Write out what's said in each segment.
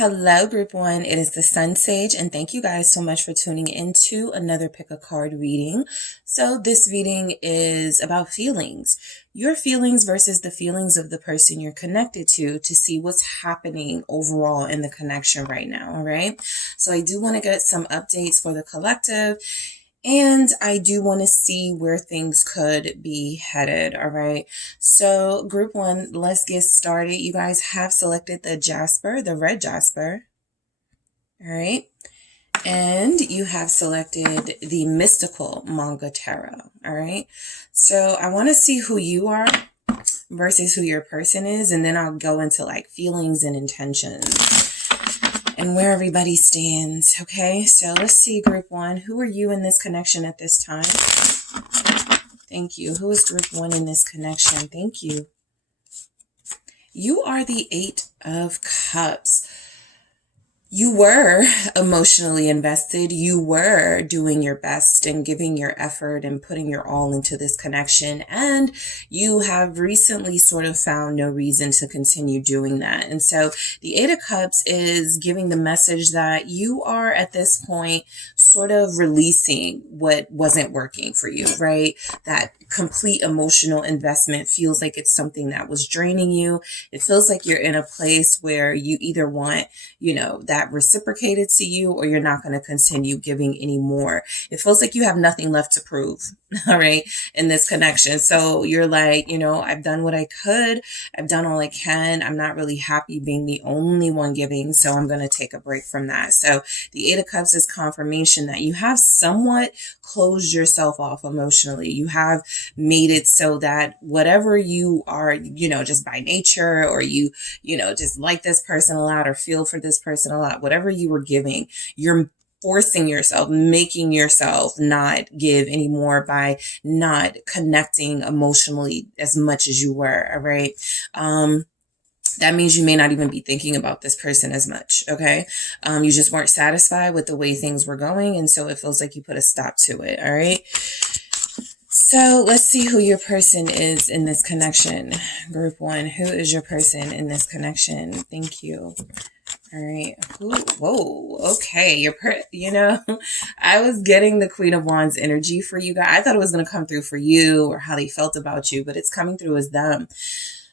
Hello, group one. It is the SunSage, and thank you guys so much for tuning into another pick a card reading. So this reading is about feelings, your feelings versus the feelings of the person you're connected to see what's happening overall in the connection right now. All right. So I do want to get some updates for the collective. And I do want to see where things could be headed. All right. So group one, let's get started. You guys have selected the Jasper, the red Jasper. All right. And you have selected the mystical manga tarot. All right. So I want to see who you are versus who your person is. And then I'll go into like feelings and intentions and where everybody stands. Okay, so let's see, group one. Who are you in this connection at this time? Thank you. Who is group one in this connection? Thank you. You are the Eight of Cups. You were emotionally invested. You were doing your best and giving your effort and putting your all into this connection. And you have recently sort of found no reason to continue doing that. And so the Eight of Cups is giving the message that you are at this point sort of releasing what wasn't working for you, right? That complete emotional investment feels like it's something that was draining you. It feels like you're in a place where you either want, that reciprocated to you, or you're not going to continue giving anymore. It feels like you have nothing left to prove, all right, in this connection. So you're like, I've done what I could. I've done all I can. I'm not really happy being the only one giving, so I'm going to take a break from that. So the Eight of Cups is confirmation that you have somewhat closed yourself off emotionally. You have made it so that whatever you are, just by nature, or you just like this person a lot or feel for this person a lot, whatever you were giving, you're forcing yourself, making yourself not give anymore by not connecting emotionally as much as you were. All right. That means you may not even be thinking about this person as much. Okay. You just weren't satisfied with the way things were going. And so it feels like you put a stop to it. All right. So let's see who your person is in this connection. Group one, who is your person in this connection? Thank you. All right. Whoa. Okay. I was getting the Queen of Wands energy for you guys. I thought it was going to come through for you or how they felt about you, but it's coming through as them.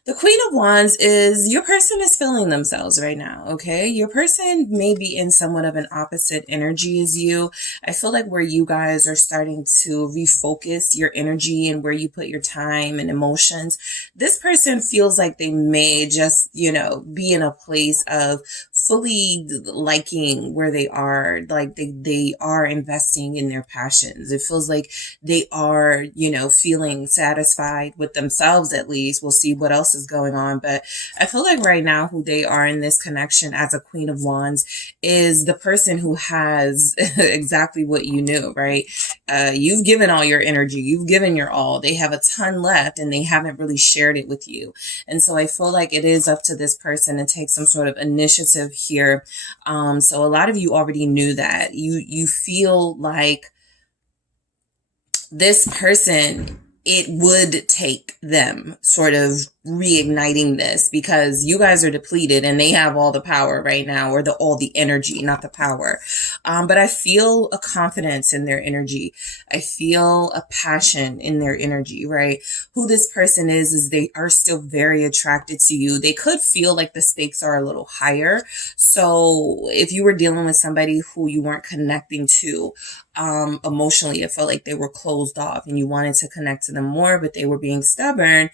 The Queen of Wands is your person is feeling themselves right now, okay? Your person may be in somewhat of an opposite energy as you. I feel like where you guys are starting to refocus your energy and where you put your time and emotions, this person feels like they may just, be in a place of fully liking where they are, like they are investing in their passions. It feels like they are, feeling satisfied with themselves at least. We'll see what else is going on, but I feel like right now who they are in this connection as a Queen of Wands is the person who has exactly what you knew, right? You've given all your energy, you've given your all. They have a ton left and they haven't really shared it with you. And so I feel like it is up to this person to take some sort of initiative here. So a lot of you already knew that. You feel like this person, it would take them sort of reigniting this because you guys are depleted and they have all the power right now, or all the energy, not the power. But I feel a confidence in their energy. I feel a passion in their energy, right? Who this person is they are still very attracted to you. They could feel like the stakes are a little higher. So if you were dealing with somebody who you weren't connecting to, emotionally, it felt like they were closed off and you wanted to connect to them more, but they were being stubborn.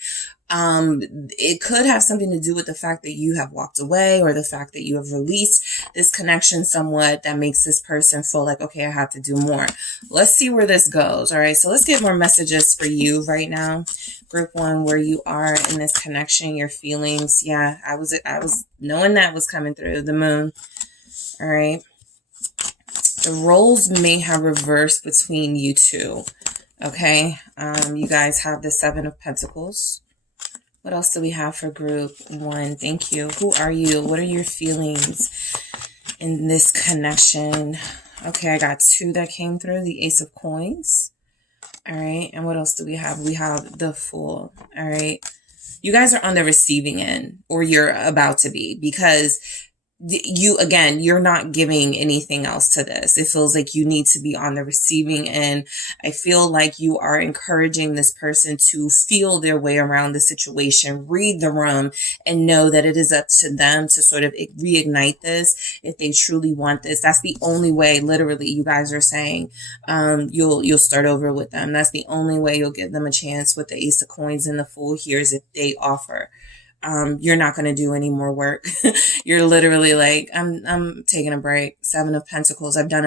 It could have something to do with the fact that you have walked away, or the fact that you have released this connection somewhat that makes this person feel like, okay, I have to do more. Let's see where this goes. All right. So let's get more messages for you right now. Group one, where you are in this connection, your feelings. Yeah, I was knowing that was coming through the moon. All right. The roles may have reversed between you two. Okay. You guys have the Seven of Pentacles. What else do we have for group one? Thank you. Who are you? What are your feelings in this connection? Okay, I got two that came through. The Ace of Coins. All right. And what else do we have? We have the Fool. All right. You guys are on the receiving end, or you're about to be, because you're not giving anything else to this. It feels like you need to be on the receiving end. I feel like you are encouraging this person to feel their way around the situation, read the room, and know that it is up to them to sort of reignite this if they truly want this. That's the only way, literally, you guys are saying you'll start over with them. That's the only way you'll give them a chance with the Ace of Coins and the Fool here is if they offer. You're not going to do any more work. You're literally like, I'm taking a break. Seven of Pentacles. I've done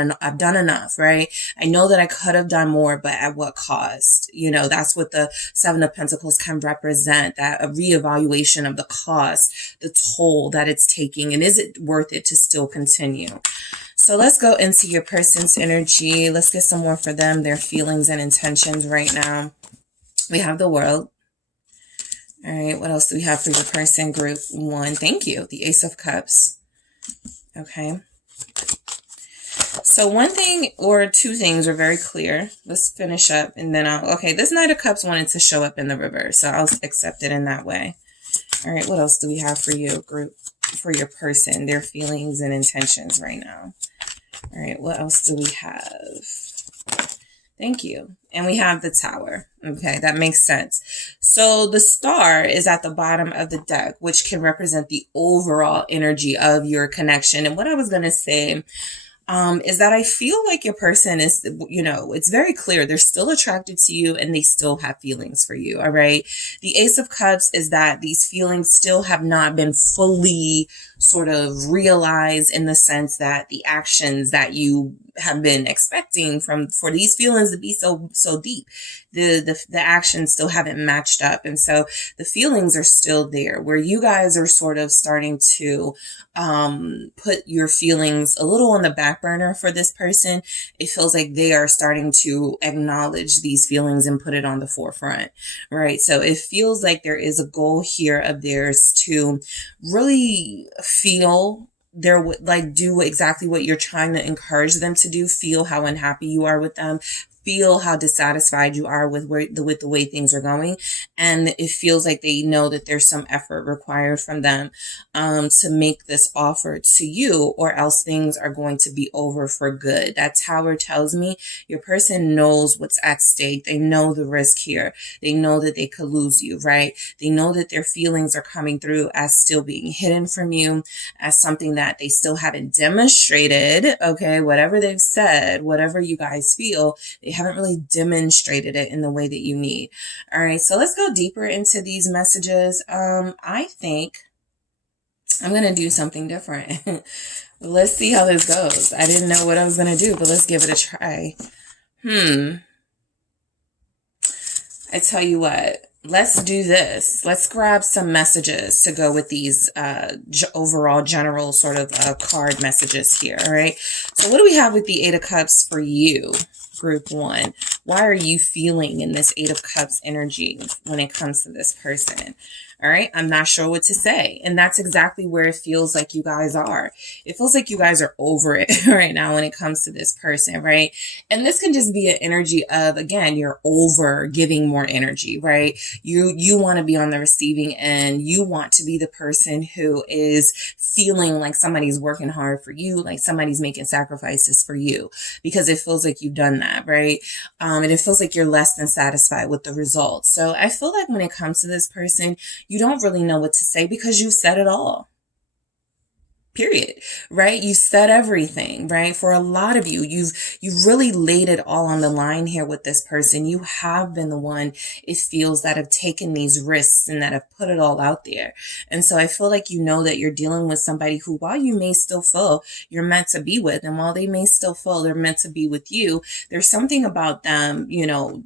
enough, right? I know that I could have done more, but at what cost? You know, that's what the Seven of Pentacles can represent, that a reevaluation of the cost, the toll that it's taking, and is it worth it to still continue? So let's go into your person's energy. Let's get some more for them, their feelings and intentions right now. We have the World. All right, what else do we have for your person, group 1? Thank you. The Ace of Cups. Okay. So one thing or two things are very clear. Let's finish up and then okay, this Knight of Cups wanted to show up in the reverse, so I'll accept it in that way. All right, what else do we have for you, group, for your person, their feelings and intentions right now? All right, what else do we have? Thank you. And we have the Tower. Okay, that makes sense. So the Star is at the bottom of the deck, which can represent the overall energy of your connection. And what I was going to say is that I feel like your person is, you know, it's very clear they're still attracted to you and they still have feelings for you. All right. The Ace of Cups is that these feelings still have not been fully sort of realized in the sense that the actions that you have been expecting for these feelings to be so deep, the actions still haven't matched up. And so the feelings are still there, where you guys are sort of starting to put your feelings a little on the back burner for this person. It feels like they are starting to acknowledge these feelings and put it on the forefront, right? So it feels like there is a goal here of theirs to really feel they're like, do exactly what you're trying to encourage them to do. Feel how unhappy you are with them. Feel how dissatisfied you are with the way things are going. And it feels like they know that there's some effort required from them to make this offer to you, or else things are going to be over for good. That Tower tells me your person knows what's at stake. They know the risk here. They know that they could lose you, right? They know that their feelings are coming through as still being hidden from you, as something that they still haven't demonstrated. Okay, whatever they've said, whatever you guys feel, they haven't really demonstrated it in the way that you need. All right, so let's go deeper into these messages. I think I'm going to do something different. Let's see how this goes. I didn't know what I was going to do, but let's give it a try. I tell you what, let's do this. Let's grab some messages to go with these overall general sort of card messages here. All right. So what do we have with the Eight of Cups for you, group 1? Why are you feeling in this Eight of Cups energy when it comes to this person? All right. I'm not sure what to say. And that's exactly where it feels like you guys are. It feels like you guys are over it right now when it comes to this person, right? And this can just be an energy of, again, you're over giving more energy, right? You want to be on the receiving end. You want to be the person who is feeling like somebody's working hard for you, like somebody's making sacrifices for you, because it feels like you've done that, right? And it feels like you're less than satisfied with the results. So I feel like when it comes to this person, you don't really know what to say because you've said it all. Period. Right? You said everything, right? For a lot of you, you've really laid it all on the line here with this person. You have been the one, it feels, that have taken these risks and that have put it all out there. And so I feel like you know that you're dealing with somebody who, while you may still feel you're meant to be with, and while they may still feel they're meant to be with you, there's something about them, you know,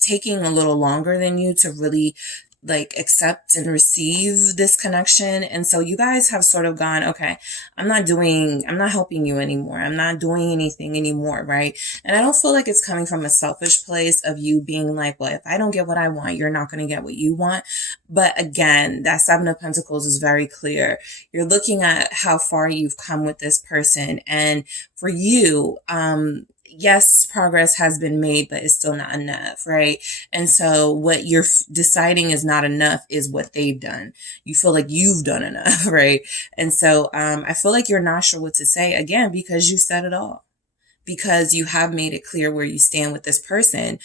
taking a little longer than you to really like accept and receive this connection. And so you guys have sort of gone, okay, I'm not helping you anymore. I'm not doing anything anymore. Right. And I don't feel like it's coming from a selfish place of you being like, well, if I don't get what I want, you're not going to get what you want. But again, that Seven of Pentacles is very clear. You're looking at how far you've come with this person. And for you, yes, progress has been made, but it's still not enough, right? And so what you're deciding is not enough is what they've done. You feel like you've done enough, right? And so I feel like you're not sure what to say, again, because you said it all, because you have made it clear where you stand with this person.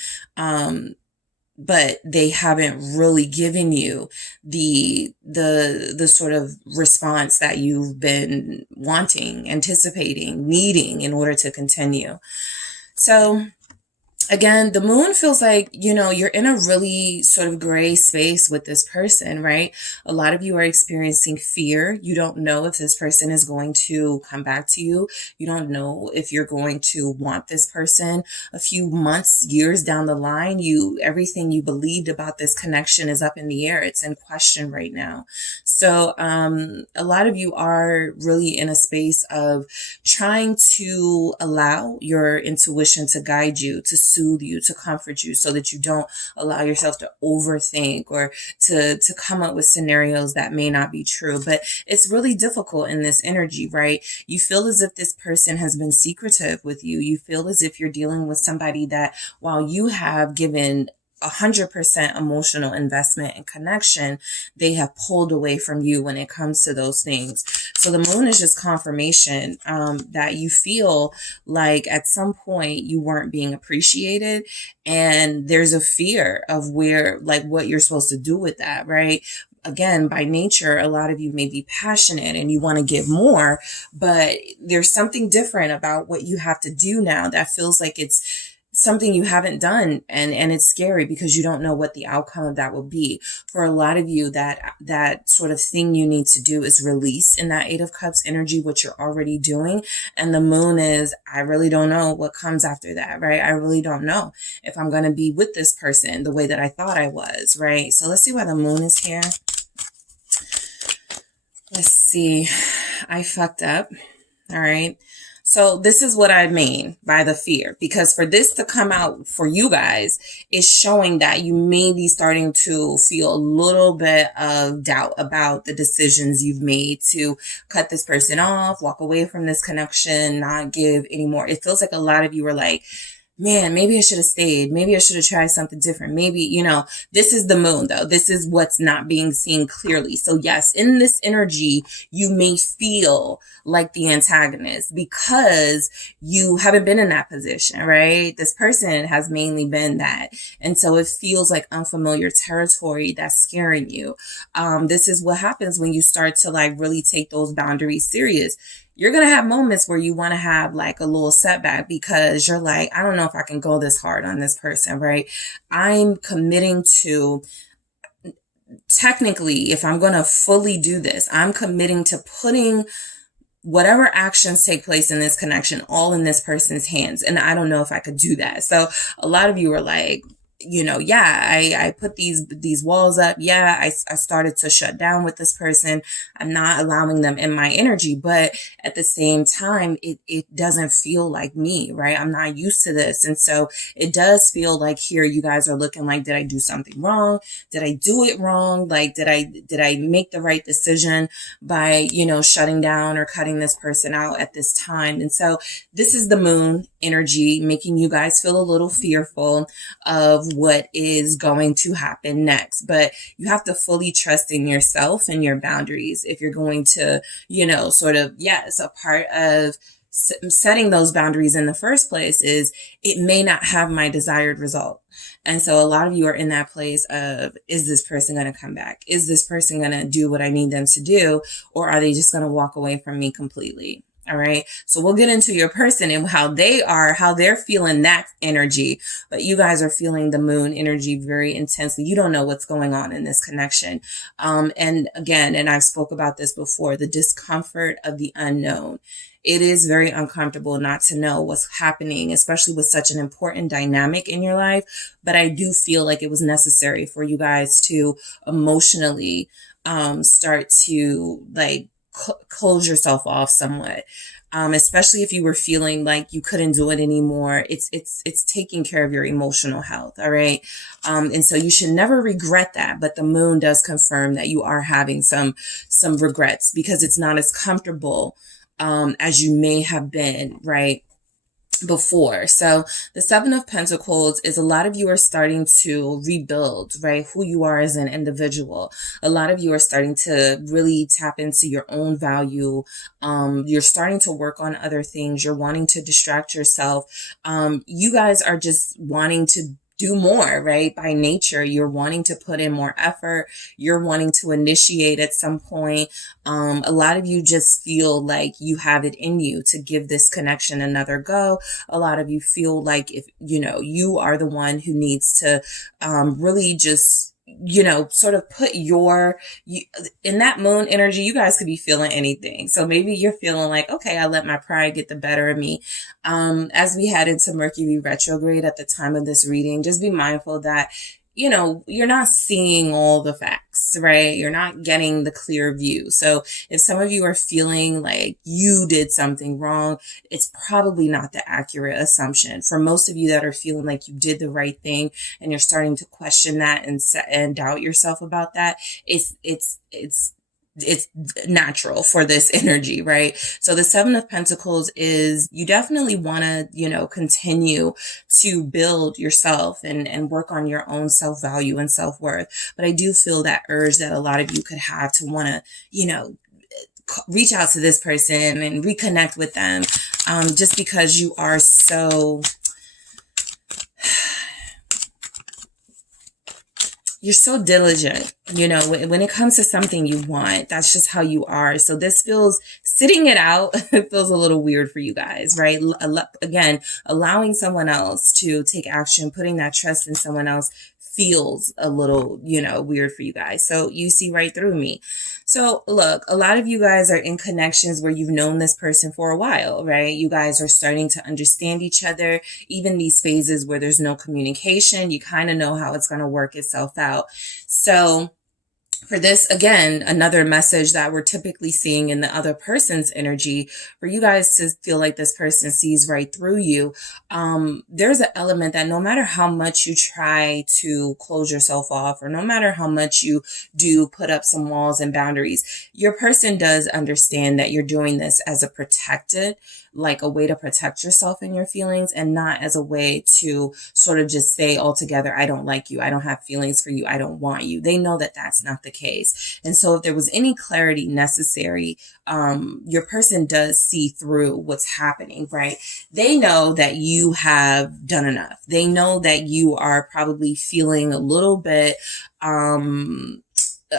But they haven't really given you the sort of response that you've been wanting, anticipating, needing in order to continue. So again, the moon feels like, you're in a really sort of gray space with this person, right? A lot of you are experiencing fear. You don't know if this person is going to come back to you. You don't know if you're going to want this person a few months, years down the line. Everything you believed about this connection is up in the air. It's in question right now. So, a lot of you are really in a space of trying to allow your intuition to guide you, to soothe you, to comfort you, so that you don't allow yourself to overthink or to come up with scenarios that may not be true. But it's really difficult in this energy, right? You feel as if this person has been secretive with you. You feel as if you're dealing with somebody that, while you have given 100% emotional investment and connection, they have pulled away from you when it comes to those things. So the moon is just confirmation that you feel like at some point you weren't being appreciated, and there's a fear of what you're supposed to do with that, right? Again, by nature, a lot of you may be passionate and you want to give more, but there's something different about what you have to do now that feels like it's something you haven't done, and it's scary because you don't know what the outcome of that will be. For a lot of you, that sort of thing you need to do is release in that Eight of Cups energy what you're already doing. And the moon is, I really don't know what comes after that, right? I really don't know if I'm going to be with this person the way that I thought I was, right? So let's see why the moon is here. Let's see. I fucked up. All right. So this is what I mean by the fear, because for this to come out for you guys is showing that you may be starting to feel a little bit of doubt about the decisions you've made to cut this person off, walk away from this connection, not give anymore. It feels like a lot of you are like, man, maybe I should have stayed. Maybe I should have tried something different. Maybe, this is the moon though. This is what's not being seen clearly. So yes, in this energy, you may feel like the antagonist because you haven't been in that position, right? This person has mainly been that. And so it feels like unfamiliar territory that's scaring you. This is what happens when you start to really take those boundaries serious. You're going to have moments where you want to have a little setback because you're like, I don't know if I can go this hard on this person, right? I'm committing to, technically, if I'm going to fully do this, I'm committing to putting whatever actions take place in this connection all in this person's hands. And I don't know if I could do that. So a lot of you are like, I put these walls up. Yeah, I started to shut down with this person. I'm not allowing them in my energy, but at the same time, it doesn't feel like me, right? I'm not used to this. And so it does feel like here you guys are looking like, did I do something wrong? Did I do it wrong? Did I make the right decision by, shutting down or cutting this person out at this time? And so this is the moon energy making you guys feel a little fearful of what is going to happen next. But you have to fully trust in yourself and your boundaries if you're going to, a part of setting those boundaries in the first place is it may not have my desired result. And so a lot of you are in that place of, is this person going to come back? Is this person going to do what I need them to do? Or are they just going to walk away from me completely? All right. So we'll get into your person and how they're feeling that energy. But you guys are feeling the moon energy very intensely. You don't know what's going on in this connection. And again, and I've spoke about this before, the discomfort of the unknown. It is very uncomfortable not to know what's happening, especially with such an important dynamic in your life. But I do feel like it was necessary for you guys to emotionally start to close yourself off somewhat, especially if you were feeling like you couldn't do it anymore. It's taking care of your emotional health. All right. And so you should never regret that. But the moon does confirm that you are having some regrets because it's not as comfortable as you may have been, right? before. So the Seven of Pentacles is a lot of you are starting to rebuild, right? Who you are as an individual. A lot of you are starting to really tap into your own value. You're starting to work on other things. You're wanting to distract yourself. You guys are just wanting to do more, right? By nature, you're wanting to put in more effort. You're wanting to initiate at some point. A lot of you just feel like you have it in you to give this connection another go. A lot of you feel like if, you are the one who needs to, really just, sort of put in that moon energy, you guys could be feeling anything. So maybe you're feeling like, okay, I let my pride get the better of me. As we head into Mercury retrograde at the time of this reading, just be mindful that you're not seeing all the facts, right? You're not getting the clear view. So if some of you are feeling like you did something wrong, it's probably not the accurate assumption. For most of you that are feeling like you did the right thing and you're starting to question that and doubt yourself about that, it's natural for this energy, right? So the Seven of Pentacles is you definitely want to, continue to build yourself and work on your own self-value and self-worth. But I do feel that urge that a lot of you could have to want to, reach out to this person and reconnect with them, just because you are so... You're so diligent, when it comes to something you want. That's just how you are. So this feels, sitting it out, it feels a little weird for you guys, right? Again, allowing someone else to take action, putting that trust in someone else feels a little, weird for you guys. So you see right through me. So look, a lot of you guys are in connections where you've known this person for a while, right? You guys are starting to understand each other. Even these phases where there's no communication, you kind of know how it's going to work itself out. So for this, again, another message that we're typically seeing in the other person's energy, for you guys to feel like this person sees right through you. There's an element that no matter how much you try to close yourself off, or no matter how much you do put up some walls and boundaries, your person does understand that you're doing this as a protected, like a way to protect yourself and your feelings, and not as a way to sort of just say altogether, I don't like you, I don't have feelings for you, I don't want you. They know that that's not the case. And so if there was any clarity necessary, your person does see through what's happening, right? They know that you have done enough. They know that you are probably feeling a little bit,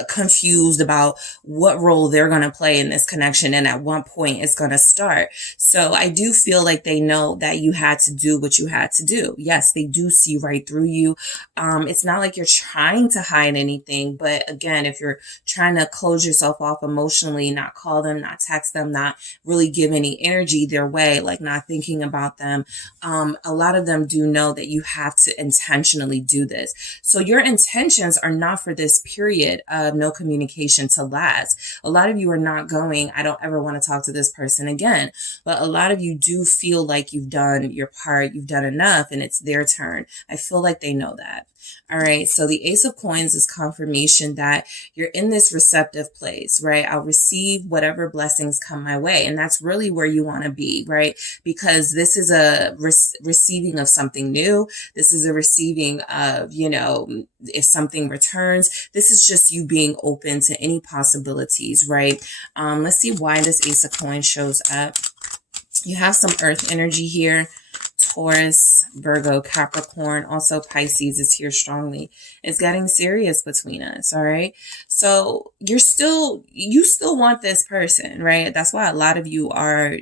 confused about what role they're going to play in this connection and at what point it's going to start. So I do feel like they know that you had to do what you had to do. Yes, they do see right through you. It's not like you're trying to hide anything, but again, if you're trying to close yourself off emotionally, not call them, not text them, not really give any energy their way, like not thinking about them, a lot of them do know that you have to intentionally do this. So your intentions are not for this period of no communication to last. A lot of you are not going, I don't ever want to talk to this person again. But a lot of you do feel like you've done your part, you've done enough, and it's their turn. I feel like they know that. All right. So the Ace of Coins is confirmation that you're in this receptive place, right? I'll receive whatever blessings come my way. And that's really where you want to be, right? Because this is a receiving of something new. This is a receiving of, if something returns. This is just you being open to any possibilities, right? Let's see why this Ace of Coins shows up. You have some earth energy here. Taurus, Virgo, Capricorn, also Pisces is here strongly. It's getting serious between us, all right? So you still want this person, right? That's why a lot of you are,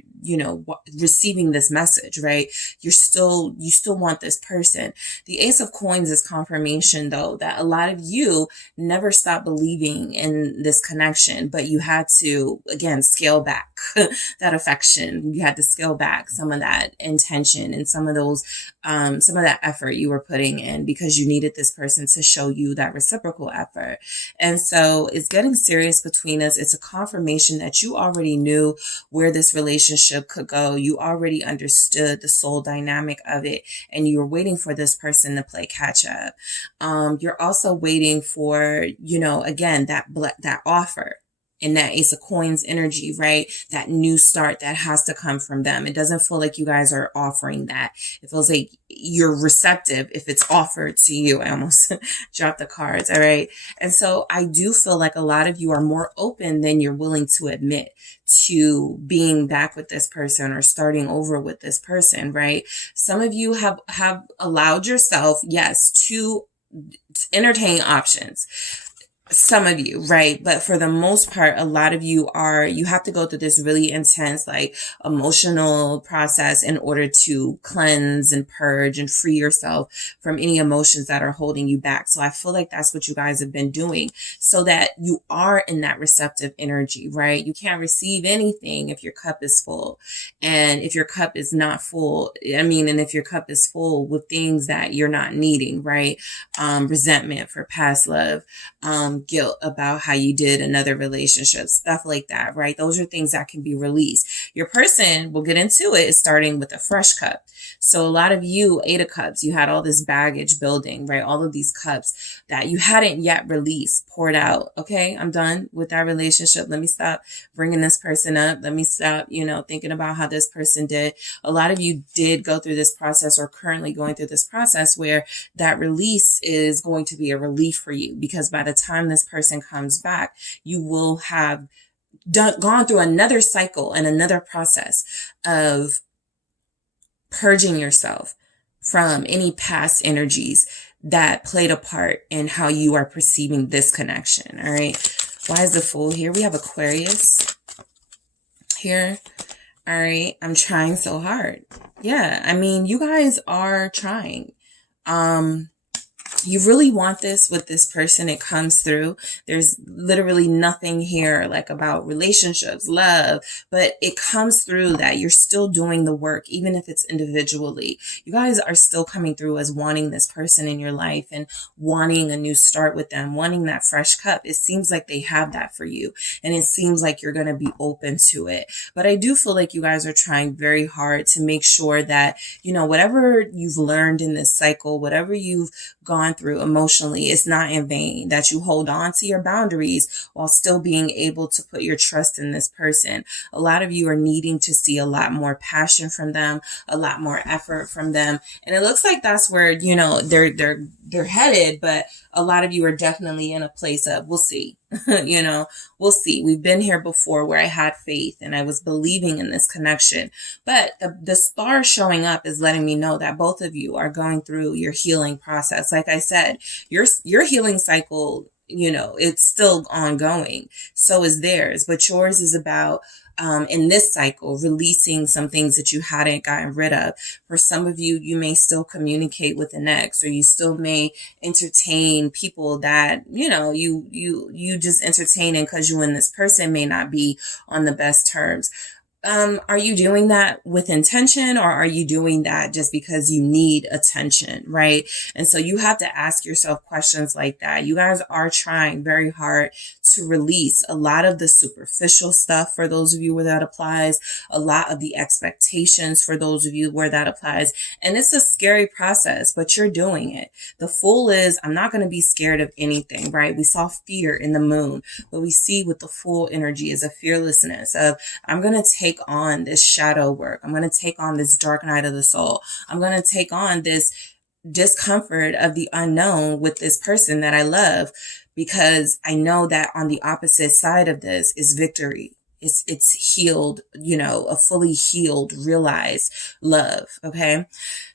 receiving this message, right? You still want this person. The Ace of Coins is confirmation, though, that a lot of you never stopped believing in this connection, but you had to, again, scale back that affection. You had to scale back some of that intention and some of that effort you were putting in because you needed this person to show you that reciprocal effort. And so it's getting serious between us. It's a confirmation that you already knew where this relationship could go. You already understood the soul dynamic of it, and you were waiting for this person to play catch up. You're also waiting for, again, that offer. in that Ace of Coins energy, right? That new start that has to come from them. It doesn't feel like you guys are offering that. It feels like you're receptive if it's offered to you. I almost dropped the cards. All right. And so I do feel like a lot of you are more open than you're willing to admit to being back with this person or starting over with this person, right? Some of you have allowed yourself, yes, to entertain options. Some of you, right? But for the most part, a lot of you have to go through this really intense, like, emotional process in order to cleanse and purge and free yourself from any emotions that are holding you back. So I feel like that's what you guys have been doing so that you are in that receptive energy, right? You can't receive anything if your cup is full. And if your cup is not full, and if your cup is full with things that you're not needing, right? Resentment for past love, guilt about how you did another relationship, stuff like that, right? Those are things that can be released. Your person, we'll get into it, is starting with a fresh cup. So a lot of you, 8 of Cups, you had all this baggage building, right? All of these cups that you hadn't yet released, poured out. Okay, I'm done with that relationship. Let me stop bringing this person up. Let me stop, thinking about how this person did. A lot of you did go through this process or currently going through this process where that release is going to be a relief for you, because by the time this person comes back, you will have gone through another cycle and another process of purging yourself from any past energies that played a part in how you are perceiving this connection. All right. Why is the Fool here? We have Aquarius here. All right. I'm trying so hard. Yeah. You guys are trying. You really want this with this person. It comes through. There's literally nothing here like about relationships, love, but it comes through that you're still doing the work, even if it's individually. You guys are still coming through as wanting this person in your life and wanting a new start with them, wanting that fresh cup. It seems like they have that for you, and it seems like you're going to be open to it. But I do feel like you guys are trying very hard to make sure that, whatever you've learned in this cycle, whatever you've gone through emotionally, it's not in vain, that you hold on to your boundaries while still being able to put your trust in this person. A lot of you are needing to see a lot more passion from them, a lot more effort from them. And it looks like that's where, they're headed, but a lot of you are definitely in a place of, we'll see. We'll see. We've been here before where I had faith and I was believing in this connection. But the star showing up is letting me know that both of you are going through your healing process. Like I said, your healing cycle, it's still ongoing. So is theirs. But yours is about, in this cycle, releasing some things that you hadn't gotten rid of. For some of you, you may still communicate with an ex, or you still may entertain people that, you just entertaining because you and this person may not be on the best terms. Are you doing that with intention, or are you doing that just because you need attention, right? And so you have to ask yourself questions like that. You guys are trying very hard to release a lot of the superficial stuff for those of you where that applies, a lot of the expectations for those of you where that applies. And it's a scary process, but you're doing it. The Fool is, I'm not going to be scared of anything, right? We saw fear in the Moon. What we see with the Fool energy is a fearlessness of, I'm going to take on this shadow work. I'm going to take on this dark night of the soul. I'm going to take on this discomfort of the unknown with this person that I love, because I know that on the opposite side of this is victory. It's healed, a fully healed, realized love. Okay.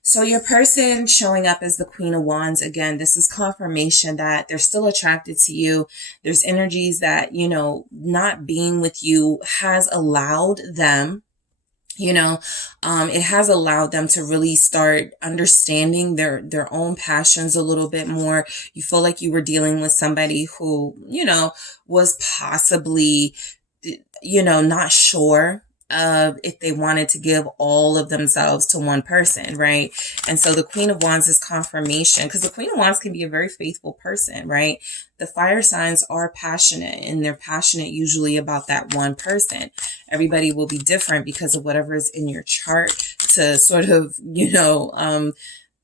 So your person showing up as the Queen of Wands, again, this is confirmation that they're still attracted to you. There's energies that, not being with you has allowed them, it has allowed them to really start understanding their own passions a little bit more. You feel like you were dealing with somebody who, was possibly, not sure of if they wanted to give all of themselves to one person, right? And so the Queen of Wands is confirmation, because the Queen of Wands can be a very faithful person, right? The fire signs are passionate, and they're passionate usually about that one person. Everybody will be different because of whatever is in your chart to sort of,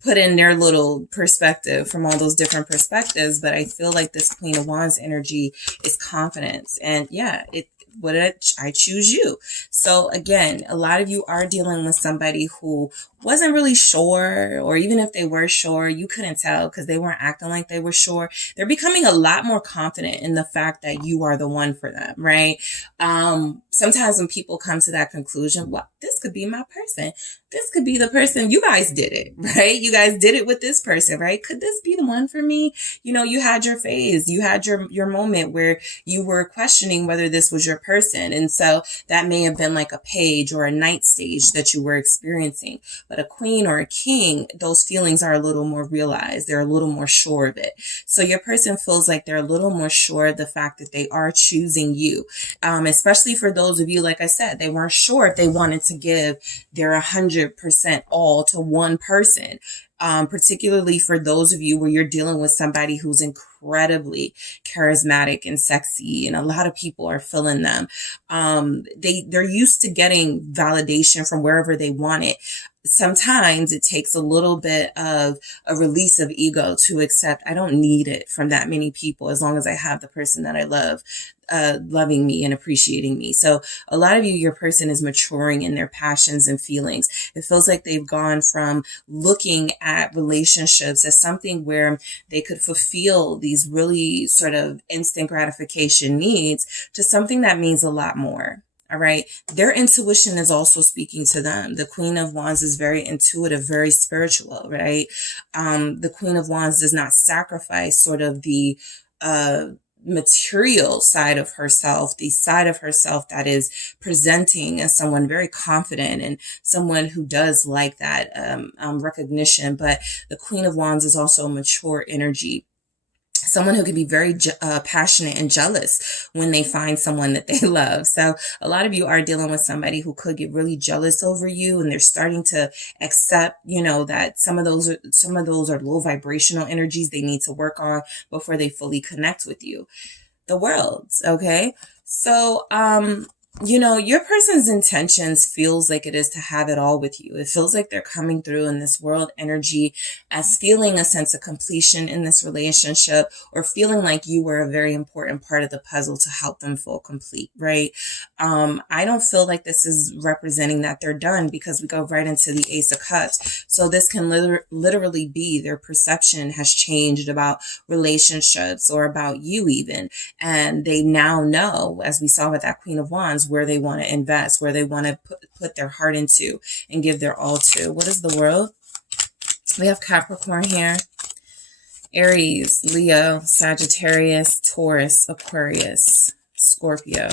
put in their little perspective from all those different perspectives. But I feel like this Queen of Wands energy is confidence. And yeah, I choose you. So again, a lot of you are dealing with somebody who wasn't really sure, or even if they were sure, you couldn't tell because they weren't acting like they were sure. They're becoming a lot more confident in the fact that you are the one for them, right? Sometimes when people come to that conclusion, well, this could be my person. This could be the person. You guys did it, right? You guys did it with this person, right? Could this be the one for me? You know, you had your phase, you had your moment where you were questioning whether this was your person. And so that may have been like a page or a night stage that you were experiencing. But a queen or a king, those feelings are a little more realized. They're a little more sure of it. So your person feels like they're a little more sure of the fact that they are choosing you. Especially for those of you, like I said, they weren't sure if they wanted to give their 100% all to one person. Particularly for those of you where you're dealing with somebody who's incredibly charismatic and sexy, and a lot of people are feeling them. They're used to getting validation from wherever they want it. Sometimes it takes a little bit of a release of ego to accept I don't need it from that many people as long as I have the person that I love loving me and appreciating me. So a lot of you, your person is maturing in their passions and feelings. It feels like they've gone from looking at relationships as something where they could fulfill these really sort of instant gratification needs to something that means a lot more. All right. Their intuition is also speaking to them. The Queen of Wands is very intuitive, very spiritual, right? The Queen of Wands does not sacrifice sort of the material side of herself, the side of herself that is presenting as someone very confident and someone who does like that recognition. But the Queen of Wands is also a mature energy. Someone who can be very passionate and jealous when they find someone that they love. So a lot of you are dealing with somebody who could get really jealous over you, and they're starting to accept, you know, that some of those are low vibrational energies they need to work on before they fully connect with you. The Worlds, okay? So, you know, your person's intentions feels like it is to have it all with you. It feels like they're coming through in this world energy as feeling a sense of completion in this relationship, or feeling like you were a very important part of the puzzle to help them feel complete, right? I don't feel like this is representing that they're done, because we go right into the Ace of Cups. So this can literally be their perception has changed about relationships or about you even. And they now know, as we saw with that Queen of Wands, where they want to invest, where they want to put their heart into and give their all to. What is the World? We have Capricorn here, Aries, Leo, Sagittarius, Taurus, Aquarius, Scorpio.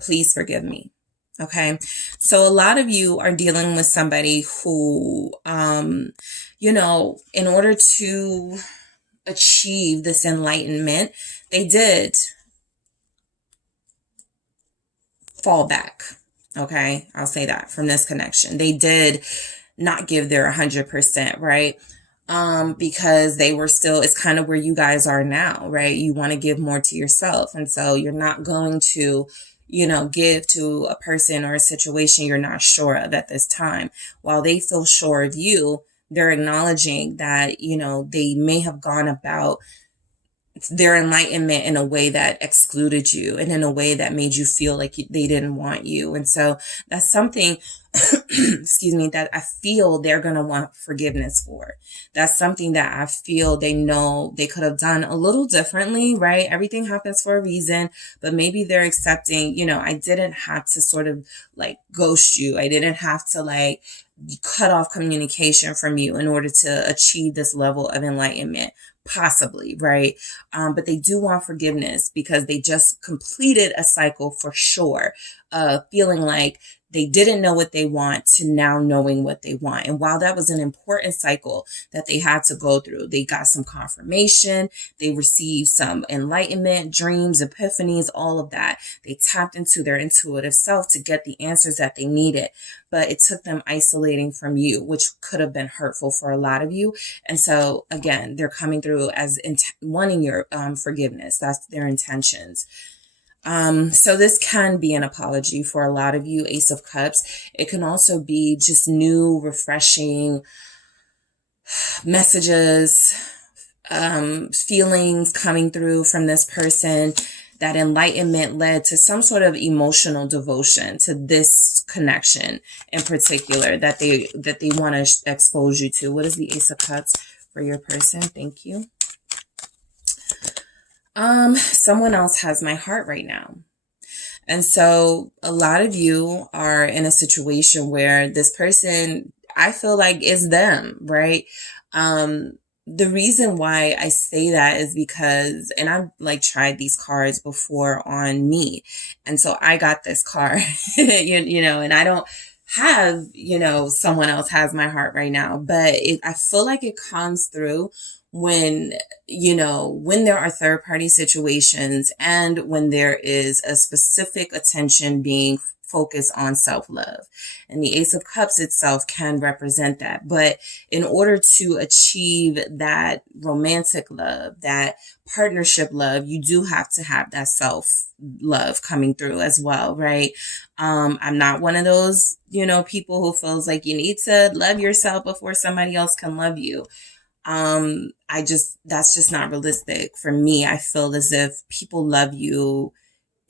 Please forgive me. Okay. So a lot of you are dealing with somebody who, you know, in order to achieve this enlightenment, they did fall back. Okay. I'll say that from this connection. They did not give their 100%, right? Because they were still, it's kind of where you guys are now, right? You want to give more to yourself. And so you're not going to, you know, give to a person or a situation you're not sure of at this time. While they feel sure of you, they're acknowledging that, you know, they may have gone about their enlightenment in a way that excluded you and in a way that made you feel like they didn't want you. And so that's something, excuse me, that I feel they're going to want forgiveness for. That's something that I feel they know they could have done a little differently, right? Everything happens for a reason, but maybe they're accepting, you know, I didn't have to sort of like ghost you. I didn't have to like cut off communication from you in order to achieve this level of enlightenment. Possibly, right? But they do want forgiveness because they just completed a cycle for sure of feeling like they didn't know what they want to now knowing what they want. And while that was an important cycle that they had to go through, they got some confirmation, they received some enlightenment, dreams, epiphanies, all of that. They tapped into their intuitive self to get the answers that they needed. But it took them isolating from you, which could have been hurtful for a lot of you. And so again, they're coming through as wanting your forgiveness. That's their intentions. So this can be an apology for a lot of you, Ace of Cups. It can also be just new, refreshing, messages, feelings coming through from this person. That enlightenment led to some sort of emotional devotion to this connection in particular that they want to expose you to. What is the Ace of Cups for your person? Thank you. Someone else has my heart right now. And so a lot of you are in a situation where this person, I feel like, is them, right? The reason why I say that is because, and I've like tried these cards before on me. And so I got this card, you know, and I don't have, you know, someone else has my heart right now, but I feel like it comes through when, you know, when there are third party situations and when there is a specific attention being focused on self-love. And the Ace of Cups itself can represent that. But in order to achieve that romantic love, that partnership love, you do have to have that self-love coming through as well, right? I'm not one of those, you know, people who feels like you need to love yourself before somebody else can love you. That's just not realistic for me. I feel as if people love you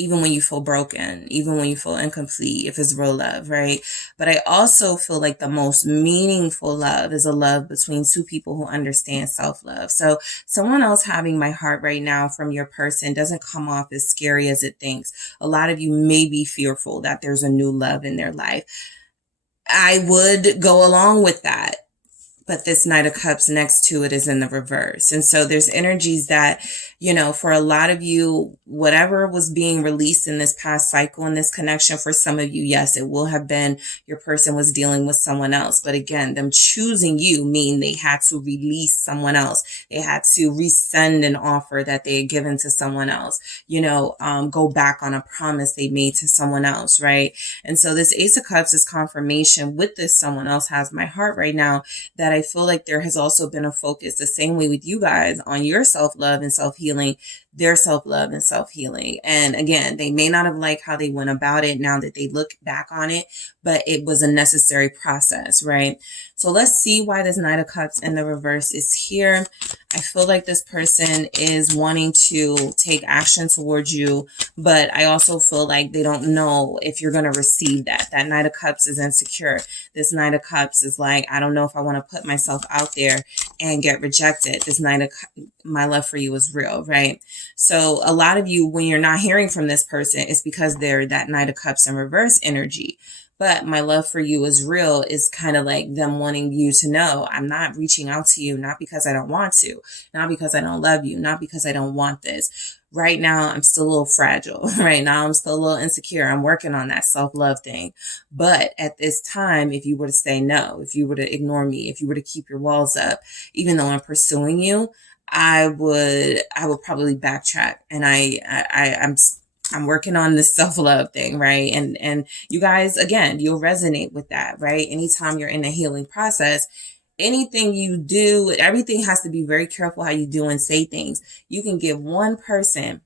even when you feel broken, even when you feel incomplete, if it's real love, right? But I also feel like the most meaningful love is a love between two people who understand self-love. So someone else having my heart right now from your person doesn't come off as scary as it thinks. A lot of you may be fearful that there's a new love in their life. I would go along with that. But this Knight of Cups next to it is in the reverse. And so there's energies that, you know, for a lot of you, whatever was being released in this past cycle, in this connection, for some of you, yes, it will have been your person was dealing with someone else. But again, them choosing you mean they had to release someone else. They had to resend an offer that they had given to someone else, you know, go back on a promise they made to someone else, right? And so this Ace of Cups is confirmation with this someone else has my heart right now, that I feel like there has also been a focus the same way with you guys on your self-love and self-healing, their self-love and self-healing. And again, they may not have liked how they went about it now that they look back on it, but it was a necessary process, right? So let's see why this Knight of Cups in the reverse is here. I feel like this person is wanting to take action towards you, but I also feel like they don't know if you're going to receive that. That Knight of Cups is insecure. This Knight of Cups is like, I don't know if I want to put myself out there and get rejected. This Knight of my love for you is real, right? So a lot of you, when you're not hearing from this person, it's because they're that Knight of Cups in reverse energy. But my love for you is real is kind of like them wanting you to know I'm not reaching out to you, not because I don't want to, not because I don't love you, not because I don't want this. Right now, I'm still a little fragile. Right now, I'm still a little insecure. I'm working on that self-love thing. But at this time, if you were to say no, if you were to ignore me, if you were to keep your walls up, even though I'm pursuing you, I would probably backtrack. And I'm working on this self-love thing, right? And you guys, again, you'll resonate with that, right? Anytime you're in a healing process, anything you do, everything has to be very careful how you do and say things. You can give one person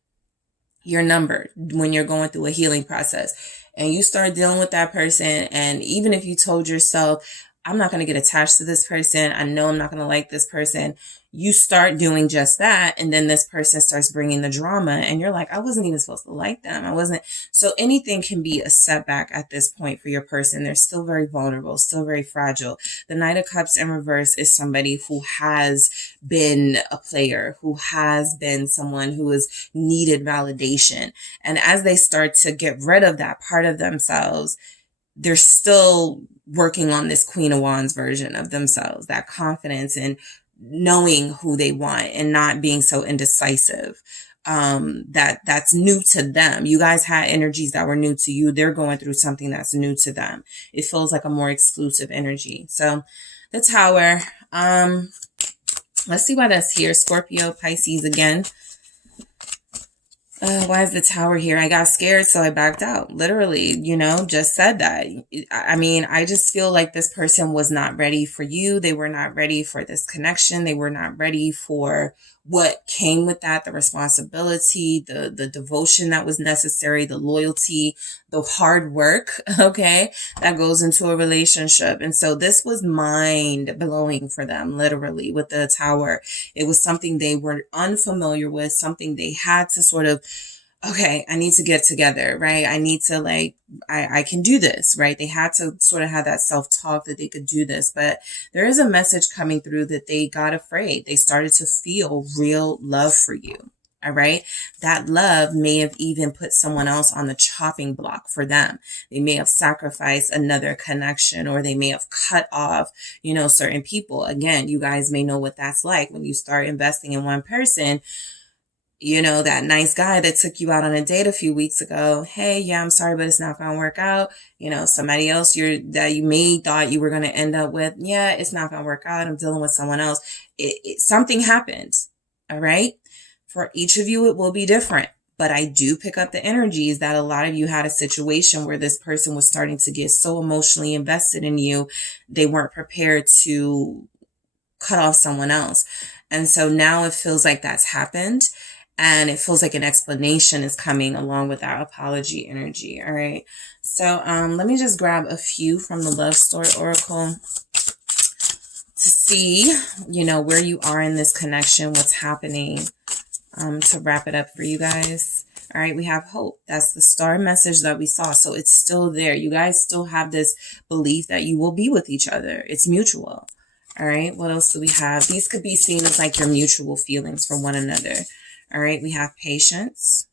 your number when you're going through a healing process and you start dealing with that person. And even if you told yourself, I'm not going to get attached to this person, I know I'm not going to like this person, you start doing just that. And then this person starts bringing the drama and you're like, I wasn't even supposed to like them. I wasn't. So anything can be a setback at this point for your person. They're still very vulnerable, still very fragile. The Knight of Cups in reverse is somebody who has been a player, who has been someone who has needed validation. And as they start to get rid of that part of themselves, they're still working on this Queen of Wands version of themselves, that confidence and knowing who they want and not being so indecisive. That's new to them. You guys had energies that were new to you. They're going through something that's new to them. It feels like a more exclusive energy. So the Tower, let's see why that's here. Scorpio, Pisces again. Why is the Tower here? I got scared, so I backed out. Literally, you know, just said that. I mean, I just feel like this person was not ready for you. They were not ready for this connection. They were not ready for what came with that, the responsibility, the devotion that was necessary, the loyalty, the hard work, okay, that goes into a relationship. And so this was mind blowing for them, literally, with the Tower. It was something they were unfamiliar with, something they had to sort of, okay, I need to get together, right? I need to I can do this, right? They had to sort of have that self-talk that they could do this, but there is a message coming through that they got afraid. They started to feel real love for you. All right. That love may have even put someone else on the chopping block for them. They may have sacrificed another connection, or they may have cut off, you know, certain people. Again, you guys may know what that's like when you start investing in one person. You know, that nice guy that took you out on a date a few weeks ago. Hey, yeah, I'm sorry, but it's not going to work out. You know, somebody else that you may thought you were going to end up with. Yeah, it's not going to work out. I'm dealing with someone else. Something happened. All right. For each of you, it will be different. But I do pick up the energies that a lot of you had a situation where this person was starting to get so emotionally invested in you, they weren't prepared to cut off someone else. And so now it feels like that's happened. And it feels like an explanation is coming along with that apology energy. All right. So let me just grab a few from the Love Story Oracle to see, you know, where you are in this connection, what's happening, to wrap it up for you guys. All right. We have hope. That's the star message that we saw. So it's still there. You guys still have this belief that you will be with each other. It's mutual. All right. What else do we have? These could be seen as like your mutual feelings for one another. All right, we have patience,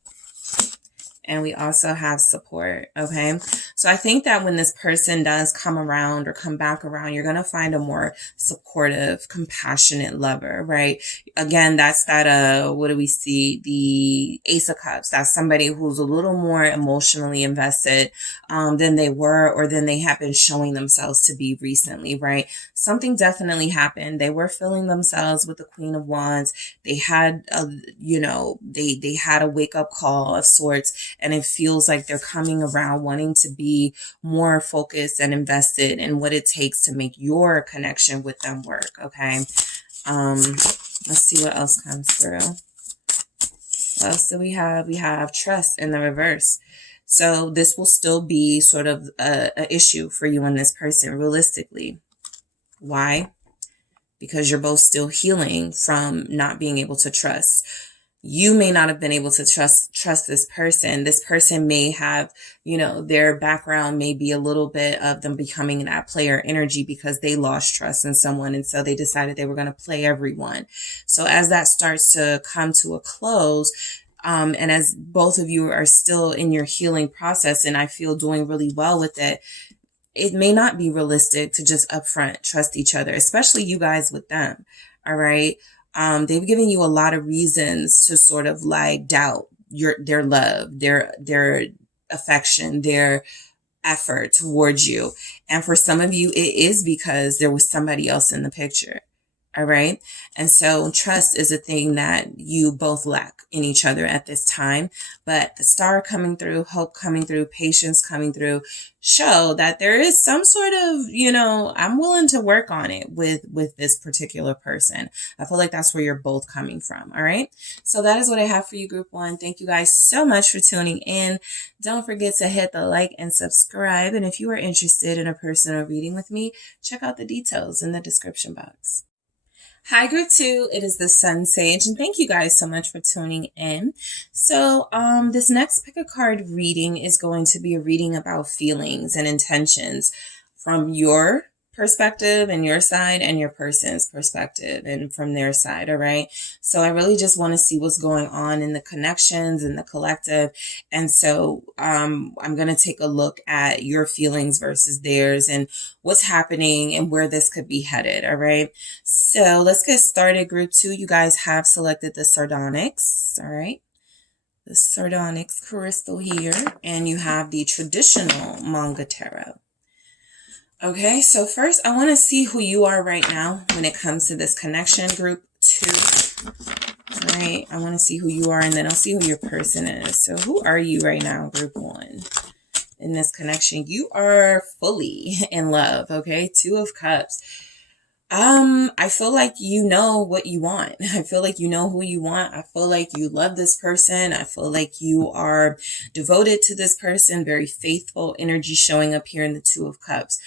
and we also have support, okay? So I think that when this person does come around or come back around, you're going to find a more supportive, compassionate lover, right? Again, that's that, what do we see? The Ace of Cups. That's somebody who's a little more emotionally invested than they were, or than they have been showing themselves to be recently, right? Something definitely happened. They were filling themselves with the Queen of Wands. They had, they had a wake-up call of sorts, and it feels like they're coming around wanting to be more focused and invested in what it takes to make your connection with them work, okay? Let's see what else comes through. What else do we have? We have trust in the reverse. So this will still be sort of a issue for you and this person, realistically. Why? Because you're both still healing from not being able to trust. You may not have been able to trust this person. This person may have, their background may be a little bit of them becoming that player energy because they lost trust in someone. And so they decided they were going to play everyone. So as that starts to come to a close, and as both of you are still in your healing process, and I feel doing really well with it, it may not be realistic to just upfront trust each other, especially you guys with them. All right. They've given you a lot of reasons to sort of like doubt their love, their affection, their effort towards you. And for some of you, it is because there was somebody else in the picture. All right. And so trust is a thing that you both lack in each other at this time. But the star coming through, hope coming through, patience coming through show that there is some sort of, I'm willing to work on it with this particular person. I feel like that's where you're both coming from. All right. So that is what I have for you, group one. Thank you guys so much for tuning in. Don't forget to hit the like and subscribe. And if you are interested in a personal reading with me, check out the details in the description box. Hi, group two. It is the SunSage, and thank you guys so much for tuning in. So, this next pick a card reading is going to be a reading about feelings and intentions from your perspective and your side, and your person's perspective and from their side. All right. So I really just want to see what's going on in the connections and the collective. And so, I'm going to take a look at your feelings versus theirs and what's happening and where this could be headed. All right. So let's get started. Group two, you guys have selected the sardonyx. All right. The sardonyx crystal here, and you have the traditional manga tarot. Okay, so first I want to see who you are right now when it comes to this connection, group two. right, I want to see who you are, and then I'll see who your person is. So who are you right now, group 1? In this connection, you are fully in love, okay? 2 of Cups. I feel like you know what you want. I feel like you know who you want. I feel like you love this person. I feel like you are devoted to this person, very faithful energy showing up here in the 2 of Cups.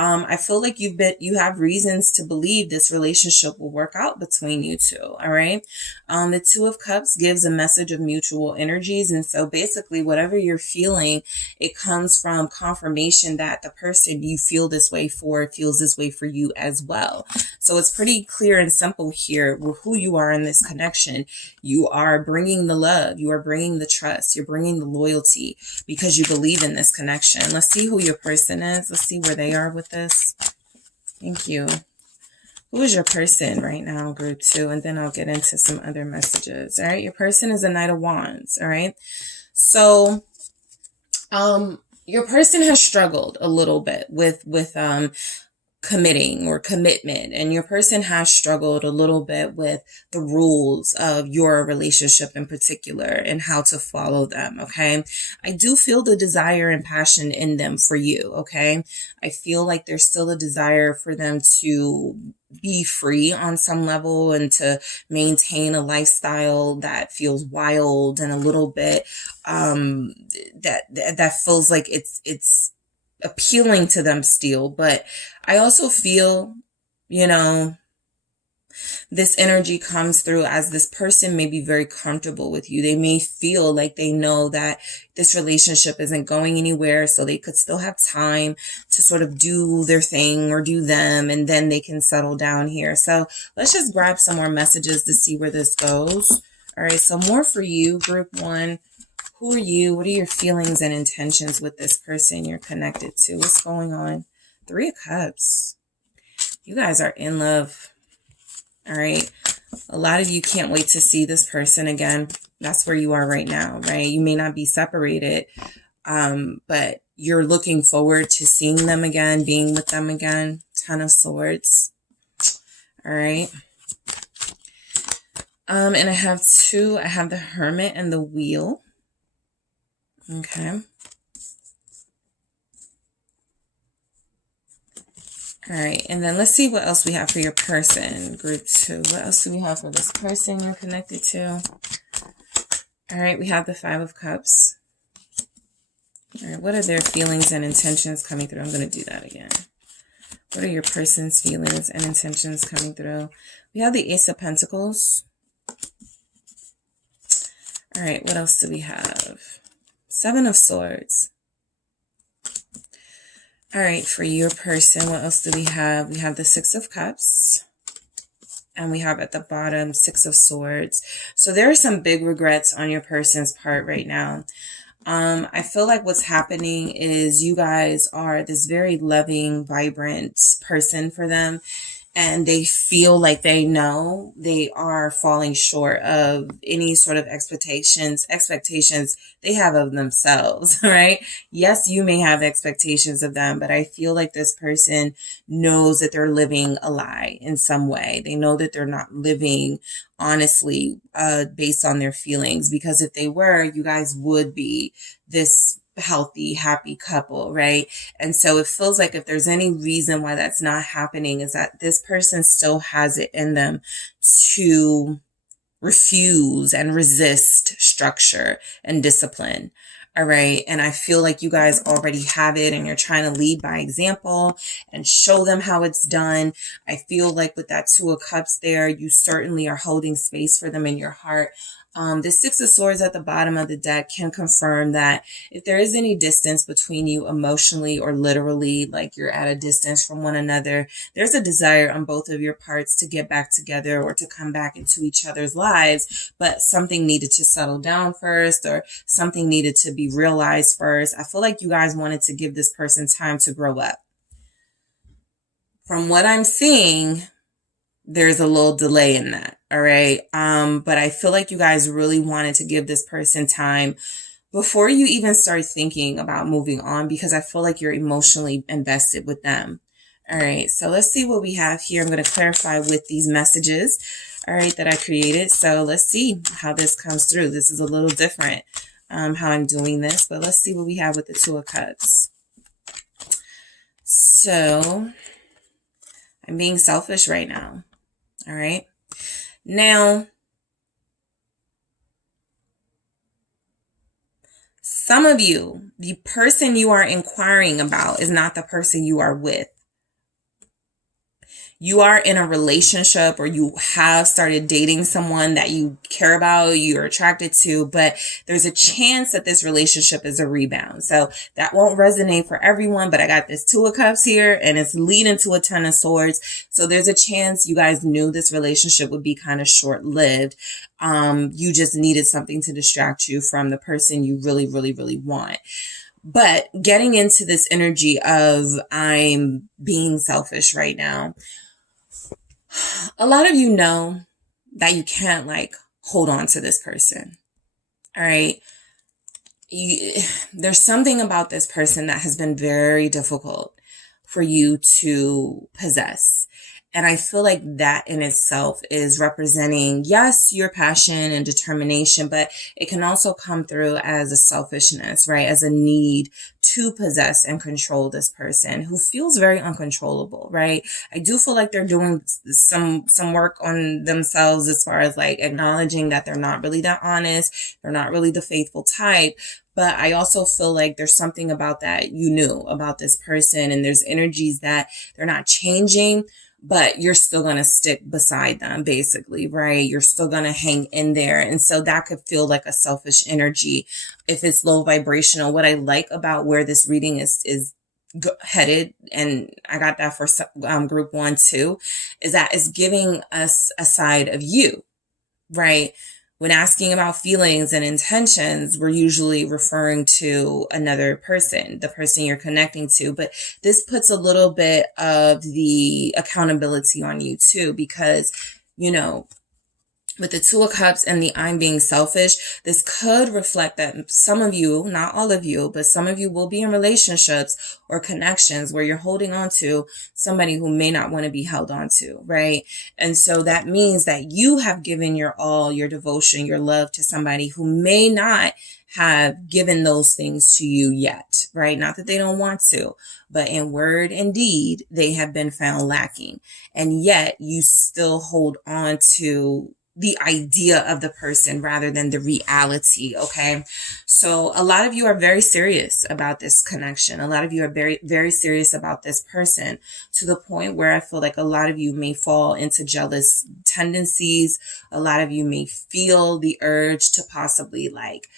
I feel like you have reasons to believe this relationship will work out between you two. All right. The 2 of Cups gives a message of mutual energies. And so basically whatever you're feeling, it comes from confirmation that the person you feel this way for feels this way for you as well. So it's pretty clear and simple here with who you are in this connection. You are bringing the love. You are bringing the trust. You're bringing the loyalty because you believe in this connection. Let's see who your person is. Let's see where they are with this. Thank you. Who is your person right now, group 2? And then I'll get into some other messages. All right. Your person is a Knight of Wands. All right. So, your person has struggled a little bit with committing or commitment, and your person has struggled a little bit with the rules of your relationship in particular and how to follow them. Okay. I do feel the desire and passion in them for you. Okay. I feel like there's still a desire for them to be free on some level and to maintain a lifestyle that feels wild and a little bit that feels like it's appealing to them still. But I also feel, this energy comes through as this person may be very comfortable with you. They may feel like they know that this relationship isn't going anywhere, so they could still have time to sort of do their thing or do them, and then they can settle down here. So let's just grab some more messages to see where this goes. All right, so more for you, group 1. Who are you? What are your feelings and intentions with this person you're connected to? What's going on? 3 of Cups. You guys are in love. All right. A lot of you can't wait to see this person again. That's where you are right now, right? You may not be separated, but you're looking forward to seeing them again, being with them again. 10 of Swords. All right. And I have 2. I have the Hermit and the Wheel. Okay. All right. And then let's see what else we have for your person, group 2. What else do we have for this person you're connected to? All right. We have the 5 of Cups. All right. What are their feelings and intentions coming through? I'm going to do that again. What are your person's feelings and intentions coming through? We have the Ace of Pentacles. All right. What else do we have? 7 of Swords. All right, for your person, what else do we have? We have the 6 of Cups. And we have at the bottom 6 of Swords. So there are some big regrets on your person's part right now. I feel like what's happening is you guys are this very loving, vibrant person for them. And they feel like they know they are falling short of any sort of expectations they have of themselves, right? Yes, you may have expectations of them, but I feel like this person knows that they're living a lie in some way. They know that they're not living honestly, based on their feelings, because if they were, you guys would be this healthy, happy couple, right? And so it feels like if there's any reason why that's not happening, is that this person still has it in them to refuse and resist structure and discipline. All right. And I feel like you guys already have it and you're trying to lead by example and show them how it's done. I feel like with that 2 of Cups there, you certainly are holding space for them in your heart. The 6 of Swords at the bottom of the deck can confirm that if there is any distance between you emotionally or literally, like you're at a distance from one another, there's a desire on both of your parts to get back together or to come back into each other's lives, but something needed to settle down first or something needed to be realized first. I feel like you guys wanted to give this person time to grow up. From what I'm seeing, there's a little delay in that. All right. But I feel like you guys really wanted to give this person time before you even start thinking about moving on, because I feel like you're emotionally invested with them. All right. So let's see what we have here. I'm going to clarify with these messages. all right, that I created. So let's see how this comes through. This is a little different how I'm doing this, but let's see what we have with the Two of Cups. So I'm being selfish right now. All right. Now, some of you, the person you are inquiring about is not the person you are with. You are in a relationship or you have started dating someone that you care about, you're attracted to, but there's a chance that this relationship is a rebound. So that won't resonate for everyone, but I got this Two of Cups here and it's leading to a Ten of Swords. So there's a chance you guys knew this relationship would be kind of short-lived. You just needed something to distract you from the person you really, really, really want. But getting into this energy of I'm being selfish right now, a lot of you know that you can't like hold on to this person. All right. There's something about this person that has been very difficult for you to possess. And I feel like that in itself is representing, yes, your passion and determination, but it can also come through as a selfishness, right? As a need to possess and control this person who feels very uncontrollable, right? I do feel like they're doing some work on themselves as far as like acknowledging that they're not really that honest. They're not really the faithful type. But I also feel like there's something about that you knew about this person, and there's energies that they're not changing, but you're still going to stick beside them, basically, right? You're still going to hang in there. And so that could feel like a selfish energy if it's low vibrational. What I like about where this reading is headed, and I got that for group 1 too, is that it's giving us a side of you, right? When asking about feelings and intentions, we're usually referring to another person, the person you're connecting to. But this puts a little bit of the accountability on you too, because, you know, with the Two of Cups and the I'm being selfish, this could reflect that some of you, not all of you, but some of you will be in relationships or connections where you're holding on to somebody who may not want to be held on to, right? And so that means that you have given your all, your devotion, your love to somebody who may not have given those things to you yet, right? Not that they don't want to, but in word and deed, they have been found lacking. And yet you still hold on to the idea of the person rather than the reality. Okay. So a lot of you are very serious about this connection. A lot of you are very, very serious about this person, to the point where I feel like a lot of you may fall into jealous tendencies. A lot of you may feel the urge to possibly like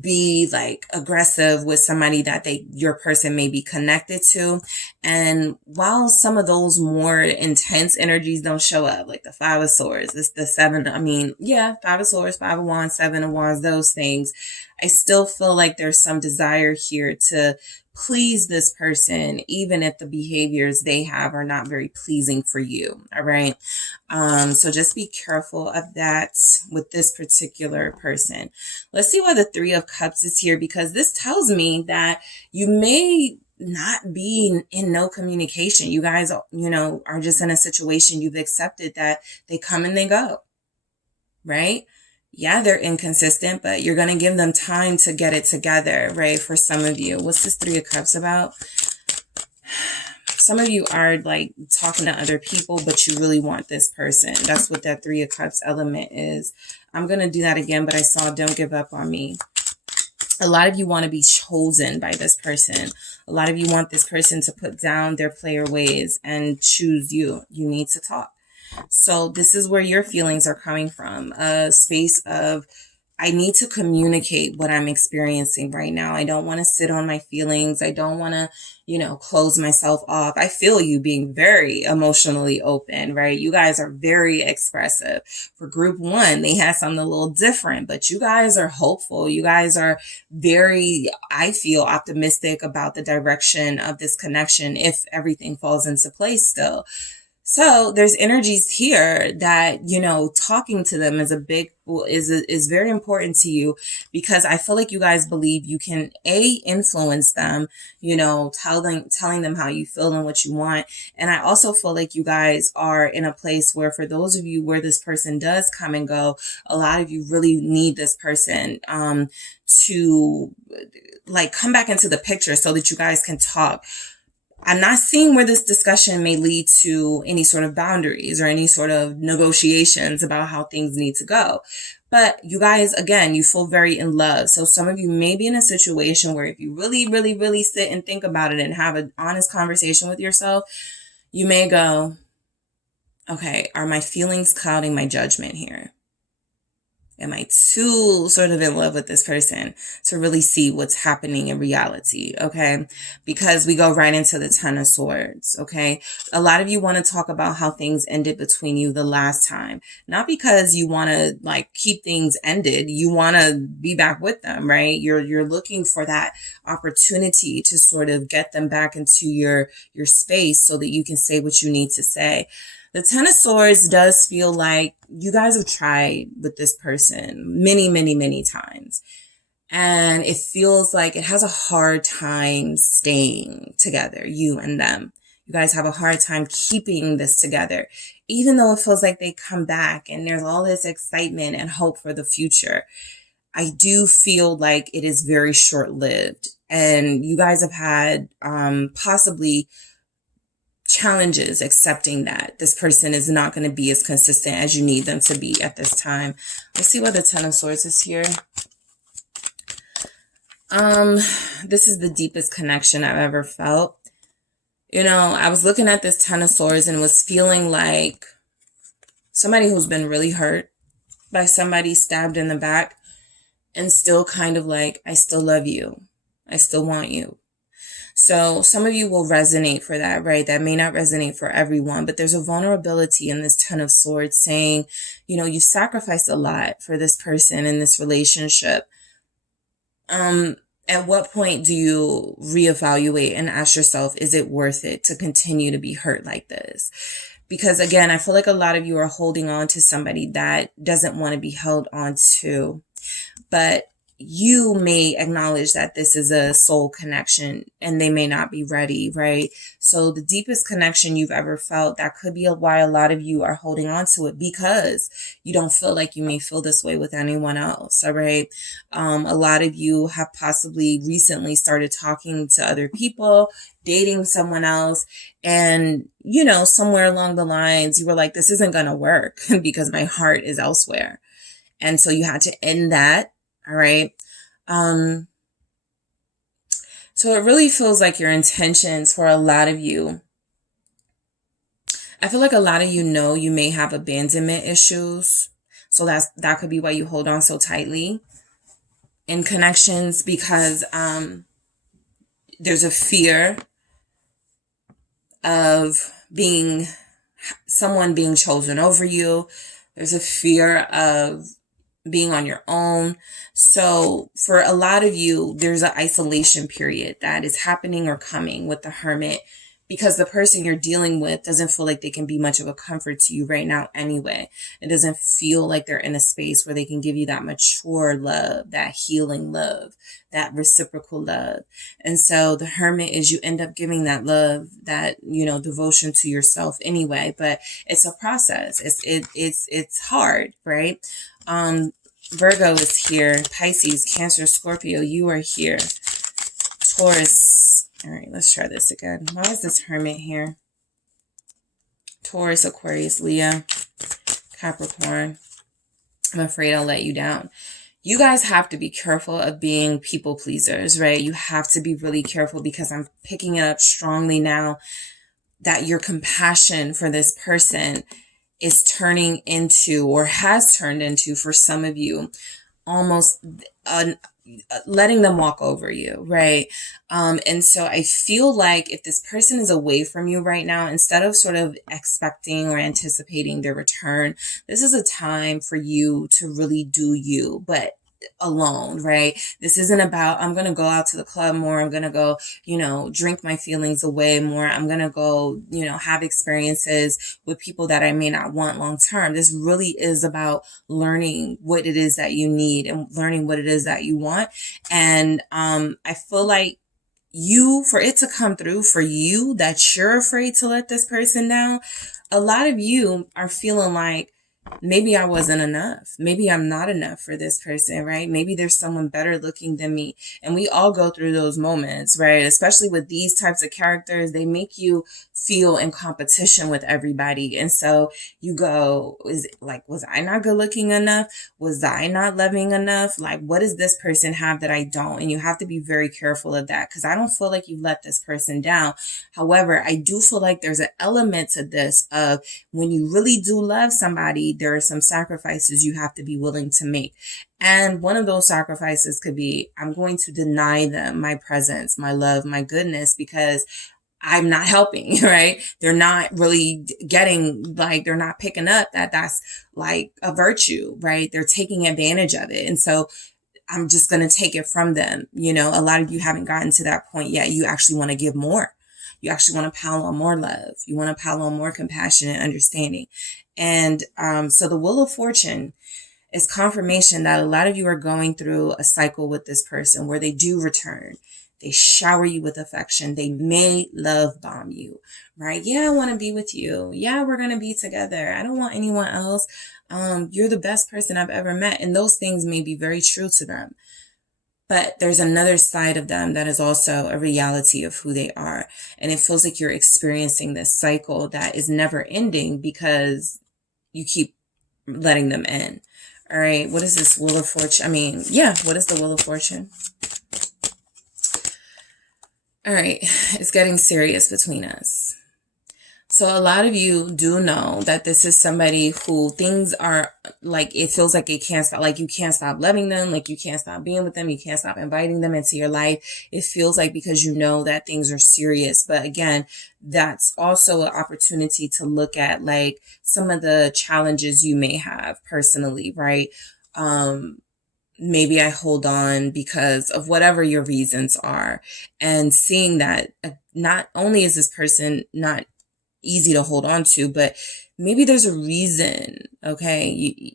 be like aggressive with somebody that your person may be connected to. And while some of those more intense energies don't show up, like the Five of Swords, it's the Five of Swords, Five of Wands, Seven of Wands, those things, I still feel like there's some desire here to please this person, even if the behaviors they have are not very pleasing for you. All right. So just be careful of that with this particular person. Let's see why the Three of Cups is here, because this tells me that you may not be in no communication. You guys, are just in a situation you've accepted that they come and they go, right? Yeah, they're inconsistent, but you're going to give them time to get it together, right? For some of you. What's this Three of Cups about? Some of you are like talking to other people, but you really want this person. That's what that Three of Cups element is. I'm going to do that again, but I saw don't give up on me. A lot of you want to be chosen by this person. A lot of you want this person to put down their player ways and choose you. You need to talk. So this is where your feelings are coming from, a space of, I need to communicate what I'm experiencing right now. I don't want to sit on my feelings. I don't want to, close myself off. I feel you being very emotionally open, right? You guys are very expressive. For group 1, they had something a little different, but you guys are hopeful. You guys are very, I feel, optimistic about the direction of this connection if everything falls into place still. So there's energies here that, you know, talking to them is very important to you, because I feel like you guys believe you can influence them, you know, telling them how you feel and what you want. And I also feel like you guys are in a place where, for those of you where this person does come and go, a lot of you really need this person to like come back into the picture so that you guys can talk. I'm not seeing where this discussion may lead to any sort of boundaries or any sort of negotiations about how things need to go. But you guys, again, you feel very in love. So some of you may be in a situation where, if you really, really, really sit and think about it and have an honest conversation with yourself, you may go, okay, are my feelings clouding my judgment here? Am I too sort of in love with this person to really see what's happening in reality? Okay. Because we go right into the Ten of Swords. Okay. A lot of you want to talk about how things ended between you the last time, not because you want to like keep things ended. You want to be back with them, right? You're looking for that opportunity to sort of get them back into your space so that you can say what you need to say. The Ten of Swords does feel like you guys have tried with this person many, many, many times. And it feels like it has a hard time staying together, you and them. You guys have a hard time keeping this together, even though it feels like they come back and there's all this excitement and hope for the future. I do feel like it is very short-lived. And you guys have had possibly challenges accepting that this person is not going to be as consistent as you need them to be at this time. Let's see what the Ten of Swords is here. This is the deepest connection I've ever felt. You know, I was looking at this Ten of Swords and was feeling like somebody who's been really hurt by somebody, stabbed in the back, and still kind of like, I still love you. I still want you. So some of you will resonate for that, right? That may not resonate for everyone, but there's a vulnerability in this Ten of Swords saying, you know, you sacrificed a lot for this person in this relationship. At what point do you reevaluate and ask yourself, is it worth it to continue to be hurt like this? Because again, I feel like a lot of you are holding on to somebody that doesn't want to be held on to, but you may acknowledge that this is a soul connection and they may not be ready, right? So the deepest connection you've ever felt, that could be why a lot of you are holding on to it, because you don't feel like you may feel this way with anyone else, all right? A lot of you have possibly recently started talking to other people, dating someone else, and, you know, somewhere along the lines, you were like, this isn't going to work because my heart is elsewhere. And so you had to end that. All right. So it really feels like your intentions for a lot of you. I feel like a lot of you know you may have abandonment issues. So that could be why you hold on so tightly in connections, because there's a fear of someone being chosen over you. There's a fear of being on your own. So for a lot of you, there's an isolation period that is happening or coming with the Hermit, because the person you're dealing with doesn't feel like they can be much of a comfort to you right now anyway. It doesn't feel like they're in a space where they can give you that mature love, that healing love, that reciprocal love. And so the Hermit is, you end up giving that love, that, you know, devotion to yourself anyway, but it's a process. It's hard, right? Virgo is here. Pisces, Cancer, Scorpio, you are here. Taurus. All right, let's try this again. Why is this Hermit here? Taurus, Aquarius, Leo, Capricorn. I'm afraid I'll let you down. You guys have to be careful of being people pleasers, right? You have to be really careful, because I'm picking it up strongly now that your compassion for this person is turning into, or has turned into for some of you, almost letting them walk over you, right? And so I feel like if this person is away from you right now, instead of sort of expecting or anticipating their return, this is a time for you to really do you, but alone, right? This isn't about, I'm going to go out to the club more. I'm going to go, drink my feelings away more. I'm going to go, have experiences with people that I may not want long term. This really is about learning what it is that you need and learning what it is that you want. And I feel like for it to come through for you that you're afraid to let this person down, a lot of you are feeling like, maybe I wasn't enough. Maybe I'm not enough for this person, right? Maybe there's someone better looking than me. And we all go through those moments, right? Especially with these types of characters, they make you feel in competition with everybody. And so you go, was I not good looking enough? Was I not loving enough? Like, what does this person have that I don't? And you have to be very careful of that, because I don't feel like you let this person down. However, I do feel like there's an element to this of when you really do love somebody, there are some sacrifices you have to be willing to make. And one of those sacrifices could be, I'm going to deny them my presence, my love, my goodness, because I'm not helping, right? They're not really getting, they're not picking up that that's like a virtue, right? They're taking advantage of it. And so I'm just going to take it from them. A lot of you haven't gotten to that point yet. You actually want to give more. You actually want to pile on more love. You want to pile on more compassion and understanding. And so the Wheel of Fortune is confirmation that a lot of you are going through a cycle with this person where they do return. They shower you with affection. They may love bomb you, right? Yeah, I want to be with you. Yeah, we're going to be together. I don't want anyone else. You're the best person I've ever met. And those things may be very true to them. But there's another side of them that is also a reality of who they are. And it feels like you're experiencing this cycle that is never ending because you keep letting them in. All right. What is this Wheel of Fortune? What is the Wheel of Fortune? All right. It's getting serious between us. So a lot of you do know that this is somebody who things are like, it feels like it can't stop, like you can't stop loving them, like you can't stop being with them, you can't stop inviting them into your life. It feels like because you know that things are serious. But again, that's also an opportunity to look at like some of the challenges you may have personally, right? Maybe I hold on because of whatever your reasons are, and seeing that not only is this person not easy to hold on to, but maybe there's a reason, okay?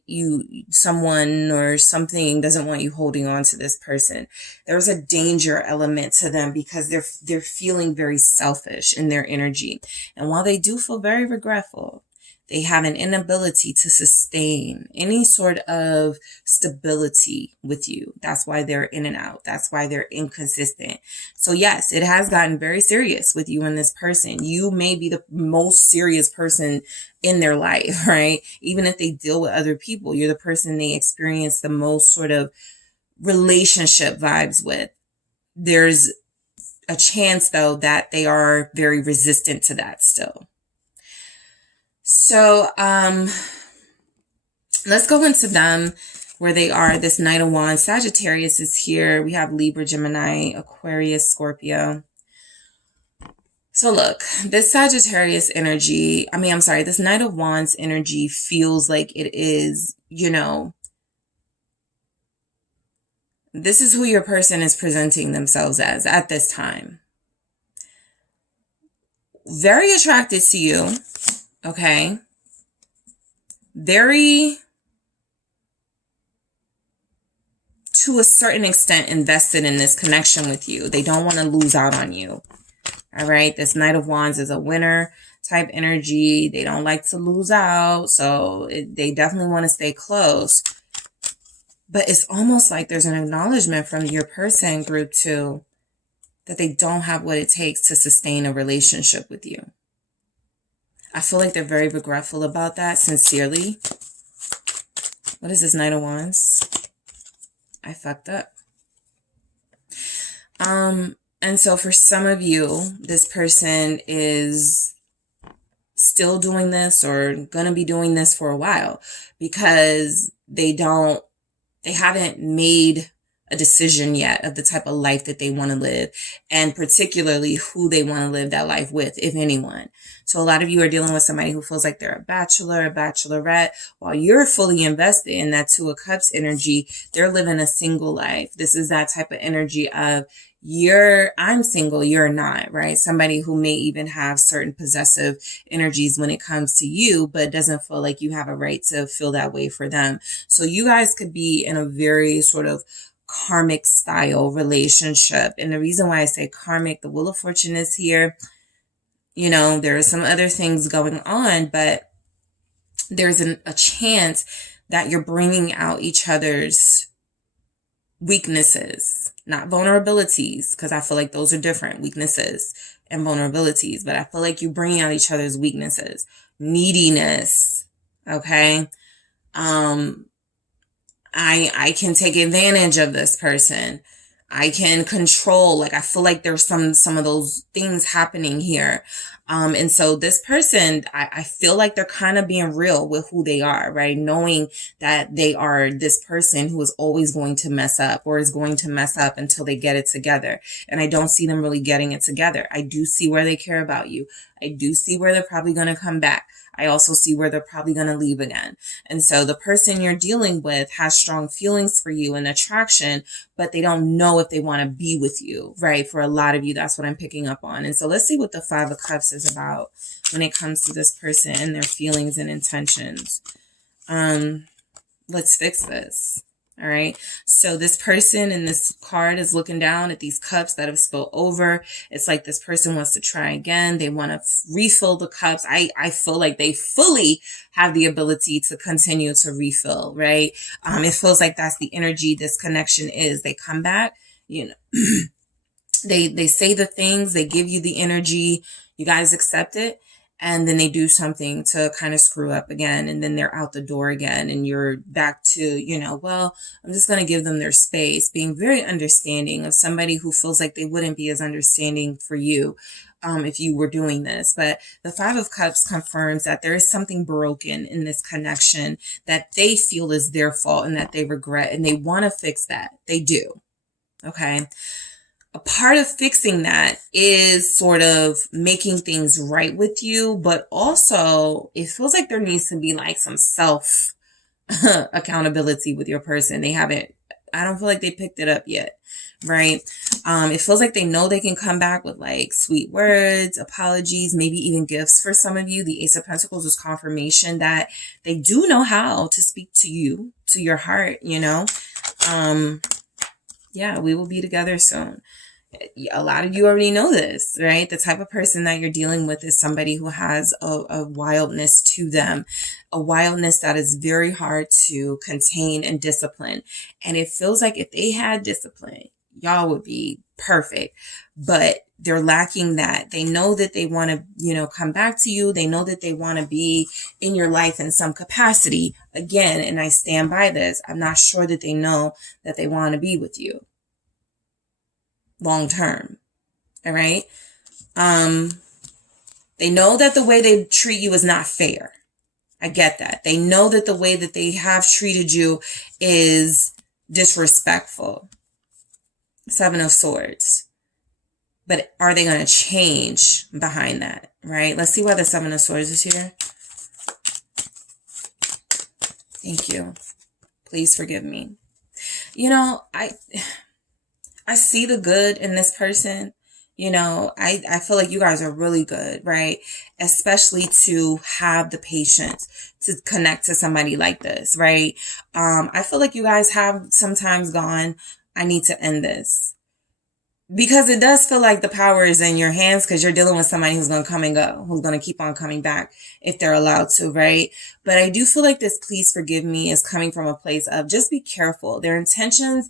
Someone or something doesn't want you holding on to this person. There's a danger element to them because they're feeling very selfish in their energy. And while they do feel very regretful, they have an inability to sustain any sort of stability with you. That's why they're in and out. That's why they're inconsistent. So yes, it has gotten very serious with you and this person. You may be the most serious person in their life, right? Even if they deal with other people, you're the person they experience the most sort of relationship vibes with. There's a chance though that they are very resistant to that still. So, let's go into them where they are. This Knight of Wands, Sagittarius is here. We have Libra, Gemini, Aquarius, Scorpio. So look, this Sagittarius energy, this Knight of Wands energy feels like it is, this is who your person is presenting themselves as at this time. Very attracted to you. Okay. Very, to a certain extent, invested in this connection with you. They don't want to lose out on you. All right. This Knight of Wands is a winner type energy. They don't like to lose out. So they definitely want to stay close. But it's almost like there's an acknowledgement from your person group too that they don't have what it takes to sustain a relationship with you. I feel like they're very regretful about that, sincerely. What is this Knight of Wands? I fucked up. And so for some of you, this person is still doing this or going to be doing this for a while because they haven't made a decision yet of the type of life that they want to live, and particularly who they want to live that life with, if anyone. So a lot of you are dealing with somebody who feels like they're a bachelor, a bachelorette, while you're fully invested in that Two of Cups energy. They're living a single life. This is that type of energy of I'm single, you're not, right? Somebody who may even have certain possessive energies when it comes to you, but doesn't feel like you have a right to feel that way for them. So you guys could be in a very sort of karmic style relationship. And the reason why I say karmic, the Wheel of Fortune is here. You know, there are some other things going on, but there's a chance that you're bringing out each other's weaknesses, not vulnerabilities, because I feel like those are different, weaknesses and vulnerabilities. But I feel like you're bringing out each other's weaknesses, neediness. Okay. I can take advantage of this person. I can control, like, I feel like there's some of those things happening here. And so this person, I feel like they're kind of being real with who they are, right? Knowing that they are this person who is always going to mess up, or is going to mess up until they get it together. And I don't see them really getting it together. I do see where they care about you. I do see where they're probably going to come back. I also see where they're probably going to leave again. And so the person you're dealing with has strong feelings for you and attraction, but they don't know if they want to be with you, right? For a lot of you, that's what I'm picking up on. And so let's see what the Five of Cups is about when it comes to this person and their feelings and intentions. Let's fix this. All right. So this person in this card is looking down at these cups that have spilled over. It's like this person wants to try again. They want to refill the cups. I feel like they fully have the ability to continue to refill, right? It feels like that's the energy this connection is. They come back, you know, they say the things, they give you the energy, you guys accept it. And then they do something to kind of screw up again. And then they're out the door again. And you're back to, you know, well, I'm just going to give them their space. Being very understanding of somebody who feels like they wouldn't be as understanding for you if you were doing this. But the Five of Cups confirms that there is something broken in this connection that they feel is their fault and that they regret. And they want to fix that. They do. Okay. A part of fixing that is sort of making things right with you, but also it feels like there needs to be like some self accountability with your person. I don't feel like they picked it up yet, right? It feels like they know they can come back with like sweet words, apologies, maybe even gifts for some of you. The Ace of Pentacles is confirmation that they do know how to speak to you, to your heart, you know? Yeah, we will be together soon. A lot of you already know this, right? The type of person that you're dealing with is somebody who has a wildness to them, a wildness that is very hard to contain and discipline. And it feels like if they had discipline, y'all would be perfect, but they're lacking that. They know that they want to, you know, come back to you. They know that they want to be in your life in some capacity again. And I stand by this. I'm not sure that they know that they want to be with you long term. All right. They know that the way they treat you is not fair. I get that. They know that the way that they have treated you is disrespectful. Seven of Swords. But are they going to change behind that? Right. Let's see why the Seven of Swords is here. Thank you. Please forgive me. You know, I see the good in this person. You know, I feel like you guys are really good, right? Especially to have the patience to connect to somebody like this, right? I feel like you guys have sometimes gone, I need to end this. Because it does feel like the power is in your hands because you're dealing with somebody who's going to come and go, who's going to keep on coming back if they're allowed to, right? But I do feel like this please forgive me is coming from a place of just be careful. Their intentions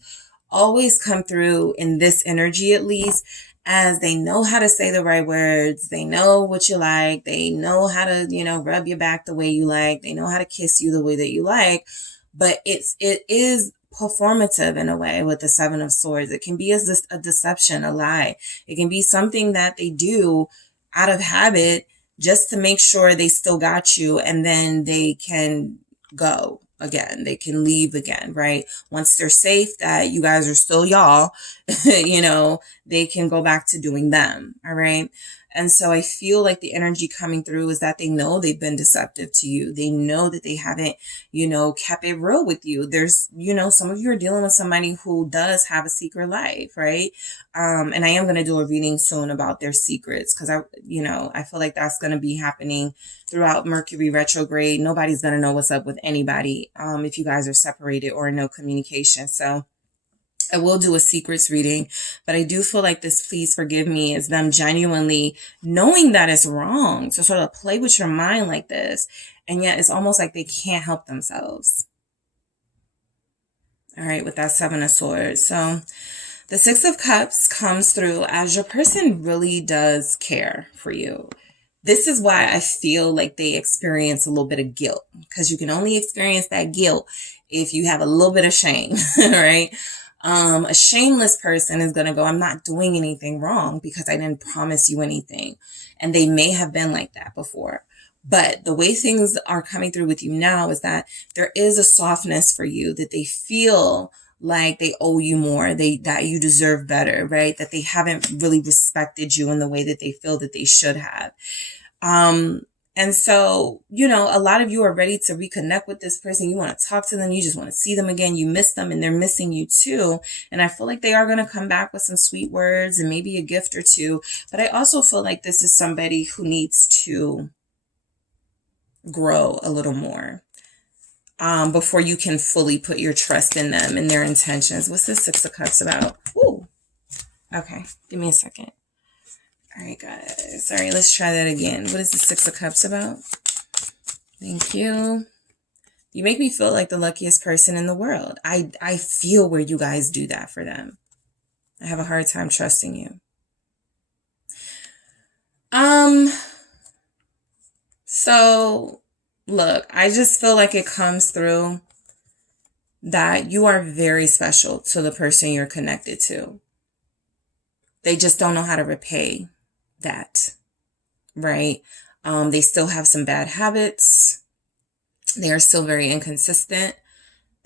always come through in this energy, at least, as they know how to say the right words. They know what you like. They know how to, you know, rub your back the way you like. They know how to kiss you the way that you like. But it is performative in a way with the Seven of Swords. It can be a deception, a lie. It can be something that they do out of habit just to make sure they still got you and then they can go. again. They can leave again, right? Once they're safe that you guys are still y'all, you know, they can go back to doing them. All right. And so I feel like the energy coming through is that they know they've been deceptive to you. They know that they haven't, you know, kept it real with you. There's, you know, some of you are dealing with somebody who does have a secret life, right? And I am going to do a reading soon about their secrets because I feel like that's going to be happening throughout Mercury retrograde. Nobody's going to know what's up with anybody if you guys are separated or no communication. So I will do a secrets reading, but I do feel like this please forgive me is them genuinely knowing that it's wrong to sort of play with your mind like this. And yet it's almost like they can't help themselves. All right, with that Seven of Swords. So the Six of Cups comes through as your person really does care for you. This is why I feel like they experience a little bit of guilt, because you can only experience that guilt if you have a little bit of shame, right? A shameless person is going to go, I'm not doing anything wrong because I didn't promise you anything. And they may have been like that before. But the way things are coming through with you now is that there is a softness for you, that they feel like they owe you more, that you deserve better, right? That they haven't really respected you in the way that they feel that they should have. And so, you know, a lot of you are ready to reconnect with this person. You want to talk to them. You just want to see them again. You miss them and they're missing you too. And I feel like they are going to come back with some sweet words and maybe a gift or two. But I also feel like this is somebody who needs to grow a little more before you can fully put your trust in them and their intentions. What's this Six of Cups about? Ooh. Okay. Give me a second. All right, guys. Sorry, let's try that again. What is the Six of Cups about? Thank you. You make me feel like the luckiest person in the world. I feel where you guys do that for them. I have a hard time trusting you. So, look, I just feel like it comes through that you are very special to the person you're connected to. They just don't know how to repay that, right? They still have some bad habits. They are still very inconsistent.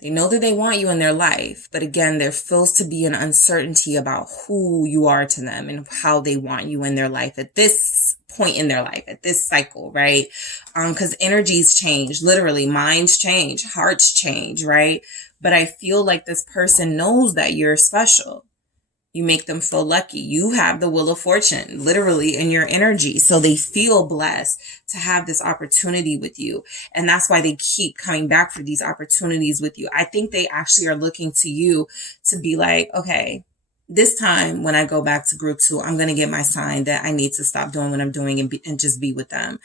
They know that they want you in their life, but again, there feels to be an uncertainty about who you are to them and how they want you in their life at this point in their life, at this cycle, right? Because energies change, literally, minds change, hearts change, right? But I feel like this person knows that you're special. You make them feel lucky. You have the wheel of fortune, literally, in your energy. So they feel blessed to have this opportunity with you. And that's why they keep coming back for these opportunities with you. I think they actually are looking to you to be like, okay, this time when I go back to group 2, I'm going to get my sign that I need to stop doing what I'm doing and just be with them.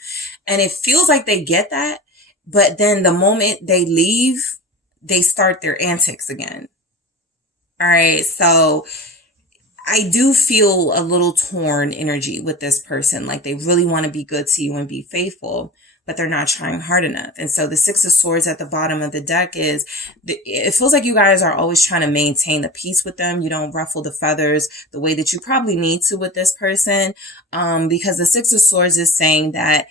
And it feels like they get that. But then the moment they leave, they start their antics again. All right. So I do feel a little torn energy with this person. Like they really want to be good to you and be faithful, but they're not trying hard enough. And so the Six of Swords at the bottom of the deck it feels like you guys are always trying to maintain the peace with them. You don't ruffle the feathers the way that you probably need to with this person. Because the Six of Swords is saying that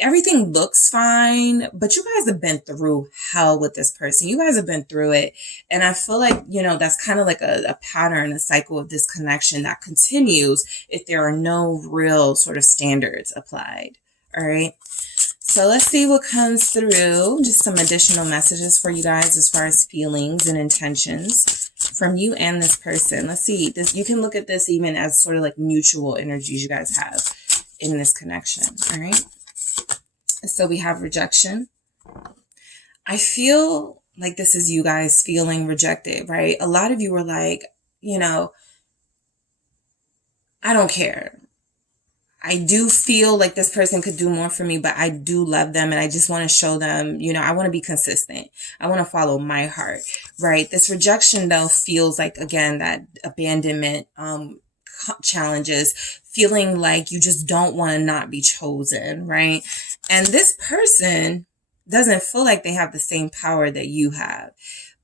everything looks fine, but you guys have been through hell with this person. You guys have been through it. And I feel like, you know, that's kind of like a pattern, a cycle of this connection that continues if there are no real sort of standards applied. All right. So let's see what comes through. Just some additional messages for you guys as far as feelings and intentions from you and this person. Let's see this. You can look at this even as sort of like mutual energies you guys have in this connection. All right. So we have rejection. I feel like this is you guys feeling rejected, right? A lot of you are like, you know, I don't care. I do feel like this person could do more for me, but I do love them. And I just want to show them, you know, I want to be consistent. I want to follow my heart, right? This rejection though feels like, again, that abandonment, challenges, feeling like you just don't want to not be chosen, right? And this person doesn't feel like they have the same power that you have.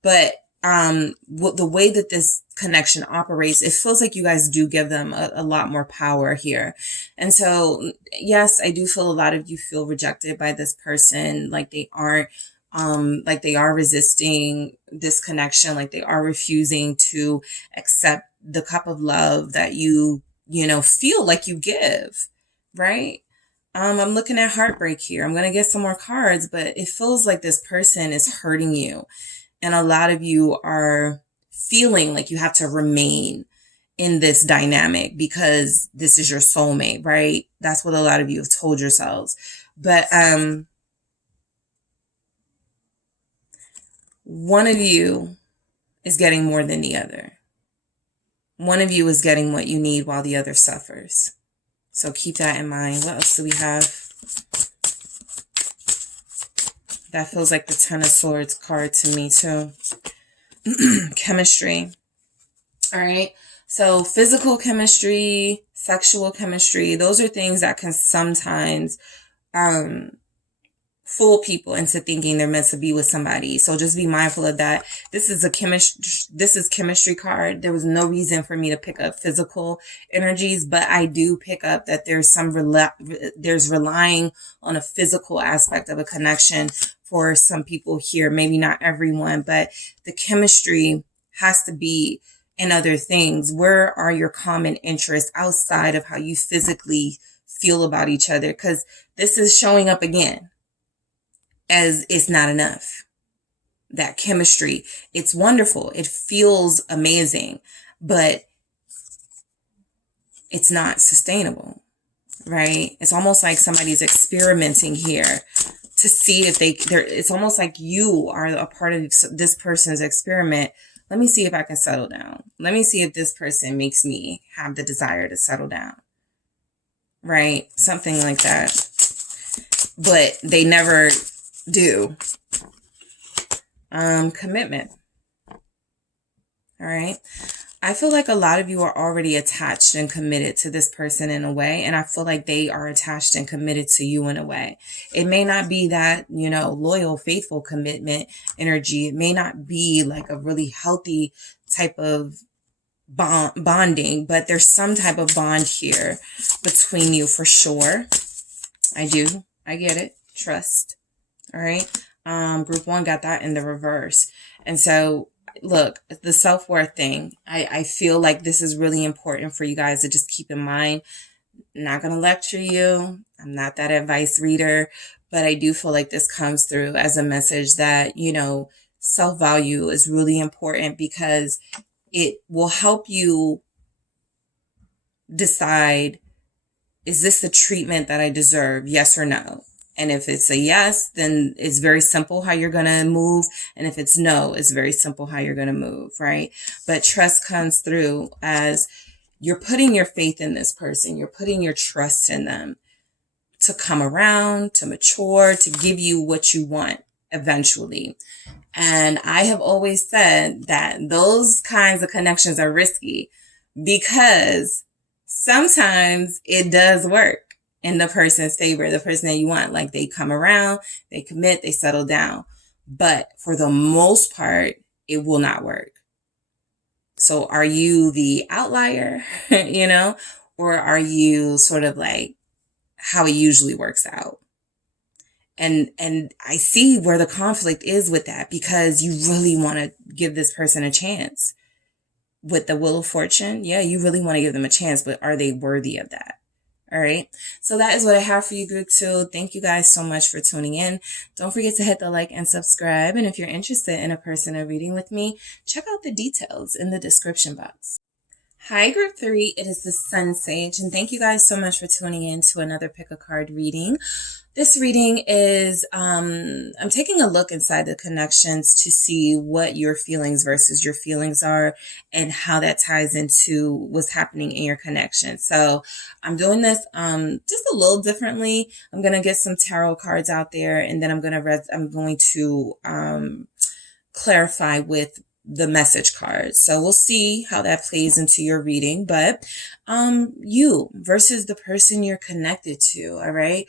But the way that this connection operates, it feels like you guys do give them a lot more power here. And so, yes, I do feel a lot of you feel rejected by this person, like they aren't like they are resisting this connection, like they are refusing to accept the cup of love that you feel like you give, right? I'm looking at heartbreak here. I'm going to get some more cards, but it feels like this person is hurting you. And a lot of you are feeling like you have to remain in this dynamic because this is your soulmate, right? That's what a lot of you have told yourselves. But one of you is getting more than the other. One of you is getting what you need while the other suffers. So keep that in mind. What else do we have? That feels like the Ten of Swords card to me too. Chemistry. All right. So physical chemistry, sexual chemistry, those are things that can sometimes fool people into thinking they're meant to be with somebody. So just be mindful of that. This is chemistry card. There was no reason for me to pick up physical energies, but I do pick up that there's there's relying on a physical aspect of a connection for some people here. Maybe not everyone, but the chemistry has to be in other things. Where are your common interests outside of how you physically feel about each other? Because this is showing up again as it's not enough. That chemistry, it's wonderful. It feels amazing, but it's not sustainable, right? It's almost like somebody's experimenting here to see if it's almost like you are a part of this person's experiment. Let me see if I can settle down. Let me see if this person makes me have the desire to settle down, right? Something like that. But they never do. Commitment. All right. I feel like a lot of you are already attached and committed to this person in a way. And I feel like they are attached and committed to you in a way. It may not be that, loyal, faithful commitment energy. It may not be like a really healthy type of bonding, but there's some type of bond here between you for sure. I get it. Trust. All right. Group 1 got that in the reverse. And so look, the self-worth thing, I feel like this is really important for you guys to just keep in mind. I'm not going to lecture you. I'm not that advice reader, but I do feel like this comes through as a message that, self-value is really important because it will help you decide, is this the treatment that I deserve? Yes or no? And if it's a yes, then it's very simple how you're going to move. And if it's no, it's very simple how you're going to move, right? But trust comes through as you're putting your faith in this person. You're putting your trust in them to come around, to mature, to give you what you want eventually. And I have always said that those kinds of connections are risky because sometimes it does work in the person's favor, the person that you want. Like they come around, they commit, they settle down. But for the most part, it will not work. So are you the outlier, or are you sort of like how it usually works out? And I see where the conflict is with that because you really want to give this person a chance. With the Wheel of Fortune, yeah, you really want to give them a chance, but are they worthy of that? All right. So that is what I have for you, group 2. Thank you guys so much for tuning in. Don't forget to hit the like and subscribe. And if you're interested in a personal reading with me, check out the details in the description box. Hi, group 3. It is the SunSage. And thank you guys so much for tuning in to another pick a card reading. This reading is, I'm taking a look inside the connections to see what your feelings versus your feelings are and how that ties into what's happening in your connection. So I'm doing this just a little differently. I'm going to get some tarot cards out there and then I'm going to clarify with the message cards. So we'll see how that plays into your reading, but you versus the person you're connected to, all right?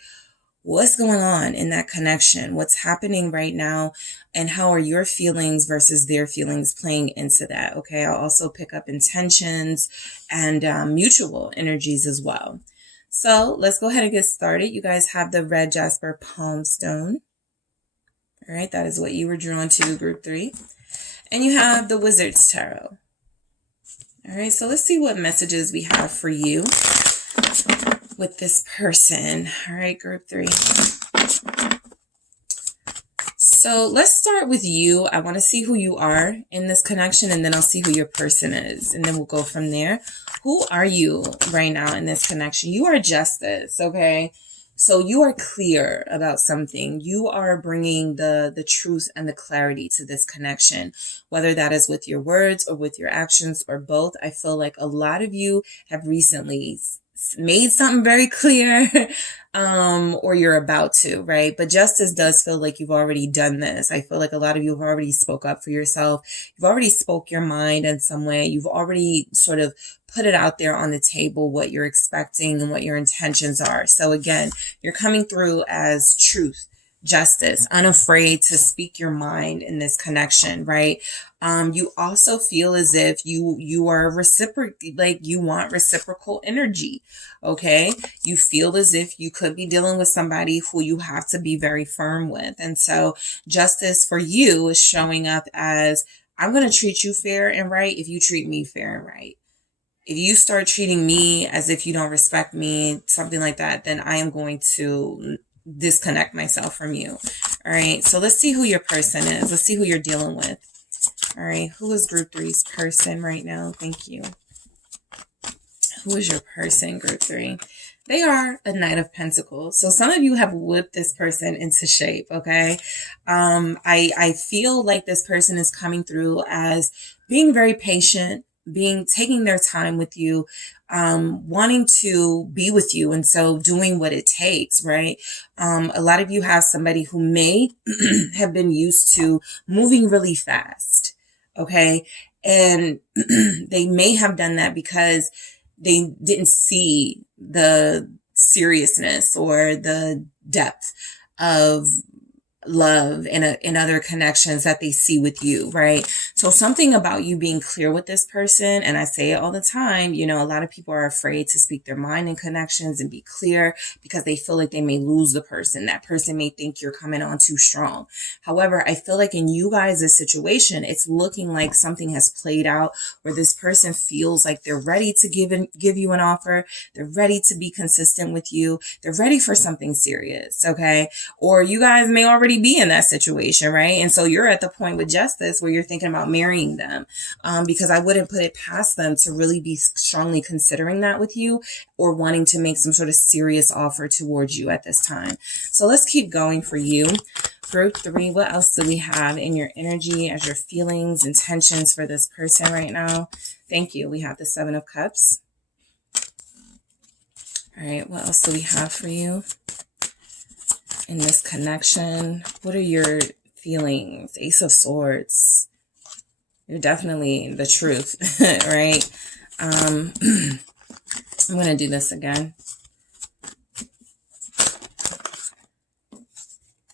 What's going on in that connection? What's happening right now? And how are your feelings versus their feelings playing into that? Okay, I'll also pick up intentions and mutual energies as well. So let's go ahead and get started. You guys have the red jasper palm stone. All right, that is what you were drawn to, group 3. And you have the Wizard's Tarot. All right, so let's see what messages we have for you with this person. All right, group 3. So let's start with you. I want to see who you are in this connection, and then I'll see who your person is, and then we'll go from there. Who are you right now in this connection? You are Justice, okay? So you are clear about something. You are bringing the truth and the clarity to this connection, whether that is with your words or with your actions or both. I feel like a lot of you have recently made something very clear, or you're about to, right? But Justice does feel like you've already done this. I feel like a lot of you have already spoke up for yourself. You've already spoke your mind in some way. You've already sort of put it out there on the table, what you're expecting and what your intentions are. So again, you're coming through as truth, justice, unafraid to speak your mind in this connection, right? You also feel as if you are like you want reciprocal energy, okay? You feel as if you could be dealing with somebody who you have to be very firm with. And so Justice for you is showing up as, I'm going to treat you fair and right if you treat me fair and right. If you start treating me as if you don't respect me, something like that, then I am going to disconnect myself from you. All right, so let's see who your person is. Let's see who you're dealing with. All right, who is group 3's person right now? Thank you. Who is your person, group 3? They are a Knight of Pentacles. So some of you have whipped this person into shape, okay? I feel like this person is coming through as being very patient, taking their time with you, wanting to be with you, and so doing what it takes, right? A lot of you have somebody who may have been used to moving really fast, okay? And they may have done that because they didn't see the seriousness or the depth of love and other connections that they see with you, right? So something about you being clear with this person, and I say it all the time, you know, a lot of people are afraid to speak their mind in connections and be clear because they feel like they may lose the person. That person may think you're coming on too strong. However, I feel like in you guys' situation, it's looking like something has played out where this person feels like they're ready to give you an offer. They're ready to be consistent with you. They're ready for something serious, okay? Or you guys may already be in that situation, right? And so you're at the point with Justice where you're thinking about marrying them, because I wouldn't put it past them to really be strongly considering that with you or wanting to make some sort of serious offer towards you at this time. So let's keep going for you. Group 3, what else do we have in your energy as your feelings, intentions for this person right now? Thank you. We have the 7 of Cups. All right, what else do we have for you in this connection? What are your feelings? Ace of Swords. You're definitely the truth, right? I'm going to do this again.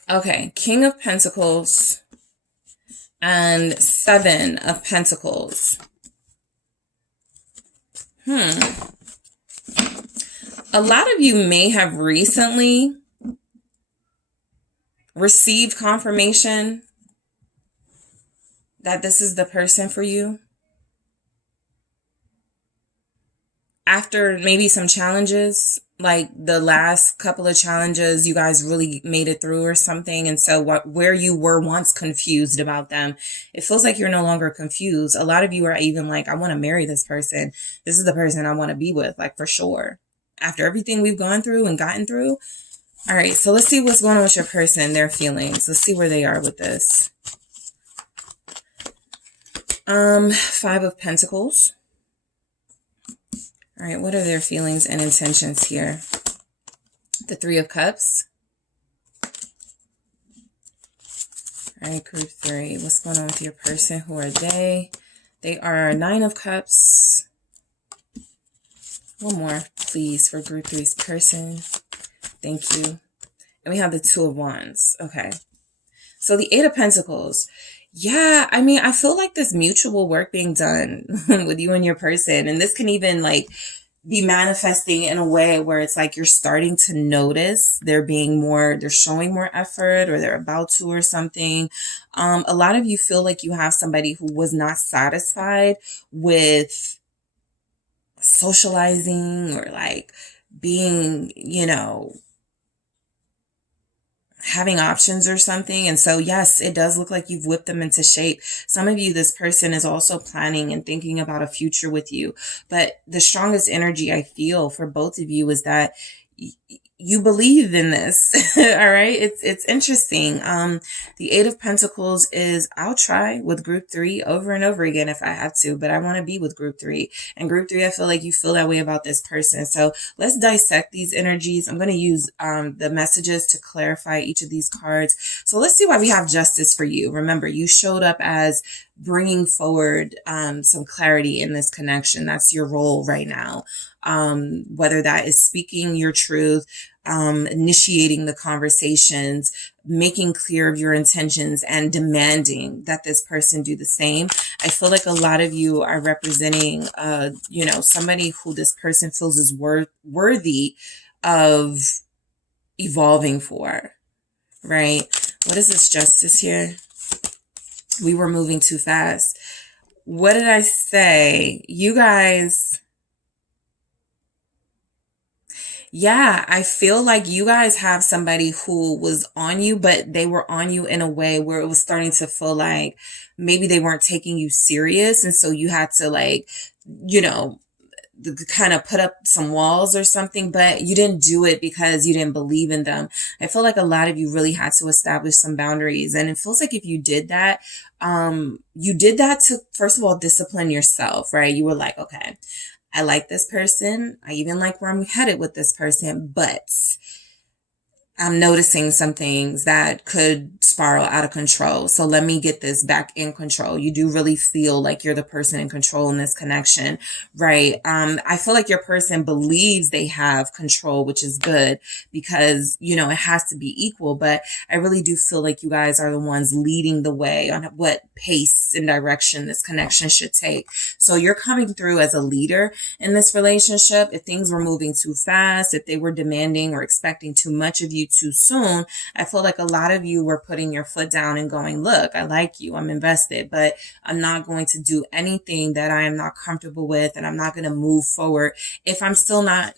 Okay, King of Pentacles and 7 of Pentacles. A lot of you may have recently received confirmation that this is the person for you after maybe some challenges, like the last couple of challenges you guys really made it through or something. And so where you were once confused about them, it feels like you're no longer confused. A lot of you are even like, I want to marry this person. This is the person I want to be with, like for sure. After everything we've gone through and gotten through. All right, so let's see what's going on with your person, their feelings. Let's see where they are with this. 5 of Pentacles. All right, what are their feelings and intentions here? The 3 of Cups. All right, group 3. What's going on with your person? Who are they? They are 9 of Cups. One more, please, for group 3's person. Thank you. And we have the 2 of Wands. Okay. So the 8 of Pentacles. Yeah, I mean, I feel like there's mutual work being done with you and your person. And this can even like be manifesting in a way where it's like you're starting to notice they're showing more effort, or they're about to, or something. A lot of you feel like you have somebody who was not satisfied with socializing, or like being, having options or something. And so, yes, it does look like you've whipped them into shape. Some of you, this person is also planning and thinking about a future with you. But the strongest energy I feel for both of you is that you believe in this. All right. It's interesting. The Eight of Pentacles is, I'll try with group 3 over and over again if I have to, but I want to be with group 3. And group 3, I feel like you feel that way about this person. So let's dissect these energies. I'm going to use the messages to clarify each of these cards. So let's see why we have Justice for you. Remember, you showed up as bringing forward some clarity in this connection. That's your role right now. Whether that is speaking your truth, initiating the conversations, making clear of your intentions, and demanding that this person do the same. I feel like a lot of you are representing, somebody who this person feels is worthy of evolving for, right? What is this Justice here? We were moving too fast. What did I say? You guys... Yeah, I feel like you guys have somebody who was on you, but they were on you in a way where it was starting to feel like maybe they weren't taking you serious. And so you had to kind of put up some walls or something, but you didn't do it because you didn't believe in them. I feel like a lot of you really had to establish some boundaries. And it feels like if you did that to, first of all, discipline yourself, right? You were like, okay, I like this person. I even like where I'm headed with this person, but I'm noticing some things that could spiral out of control. So let me get this back in control. You do really feel like you're the person in control in this connection, right? I feel like your person believes they have control, which is good because, it has to be equal. But I really do feel like you guys are the ones leading the way on what pace and direction this connection should take. So you're coming through as a leader in this relationship. If things were moving too fast, if they were demanding or expecting too much of you too soon, I feel like a lot of you were putting your foot down and going, look, I like you, I'm invested, but I'm not going to do anything that I am not comfortable with, and I'm not going to move forward if I'm still not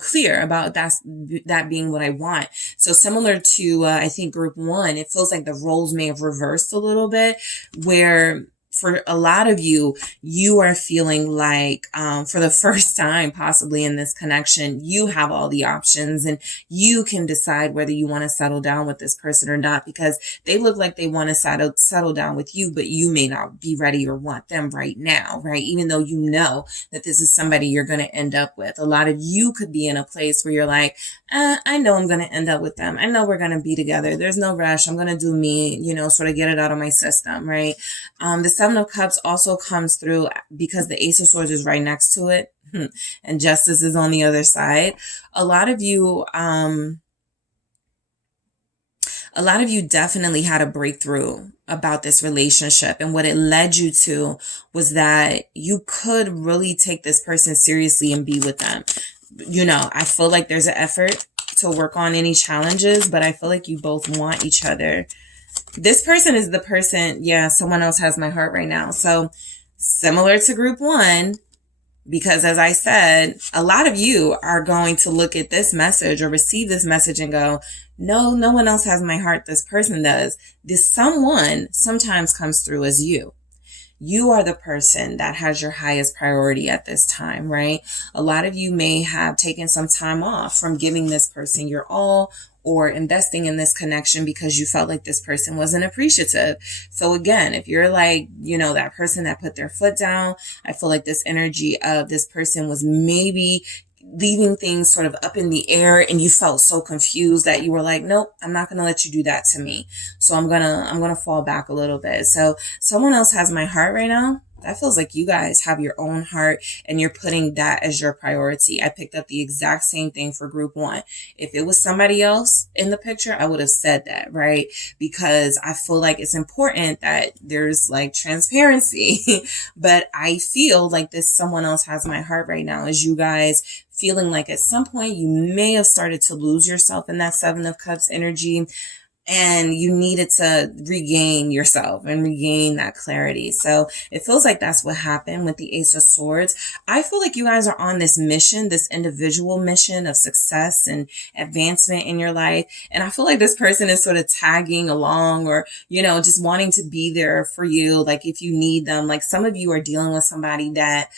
clear about that being what I want. So similar to, I think group 1, it feels like the roles may have reversed a little bit, where for a lot of you, you are feeling like, for the first time possibly in this connection, you have all the options and you can decide whether you want to settle down with this person or not, because they look like they want to settle down with you, but you may not be ready or want them right now, right? Even though you know that this is somebody you're going to end up with. A lot of you could be in a place where you're like, I know I'm going to end up with them. I know we're going to be together. There's no rush. I'm going to do me, sort of get it out of my system, right? The Seven of Cups also comes through because the Ace of Swords is right next to it and Justice is on the other side. A lot of you definitely had a breakthrough about this relationship, and what it led you to was that you could really take this person seriously and be with them. I feel like there's an effort to work on any challenges, but I feel like you both want each other. This person is the person, someone else has my heart right now. So similar to group 1, because as I said, a lot of you are going to look at this message or receive this message and go, no one else has my heart. This person does. This someone sometimes comes through as you. You are the person that has your highest priority at this time, right? A lot of you may have taken some time off from giving this person your all or investing in this connection because you felt like this person wasn't appreciative. So again, if you're like, that person that put their foot down, I feel like this energy of this person was maybe leaving things sort of up in the air and you felt so confused that you were like, nope, I'm not going to let you do that to me. So I'm going to fall back a little bit. So someone else has my heart right now. That feels like you guys have your own heart and you're putting that as your priority. I picked up the exact same thing for group one. If it was somebody else in the picture, I would have said that, right? Because I feel like it's important that there's like transparency. But I feel like this someone else has my heart right now, is you guys feeling like at some point you may have started to lose yourself in that Seven of Cups energy, and you needed to regain yourself and regain that clarity. So it feels like that's what happened with the Ace of Swords. I feel like you guys are on this mission, this individual mission of success and advancement in your life. And I feel like this person is sort of tagging along, or, you know, just wanting to be there for you. Like if you need them, like some of you are dealing with somebody that,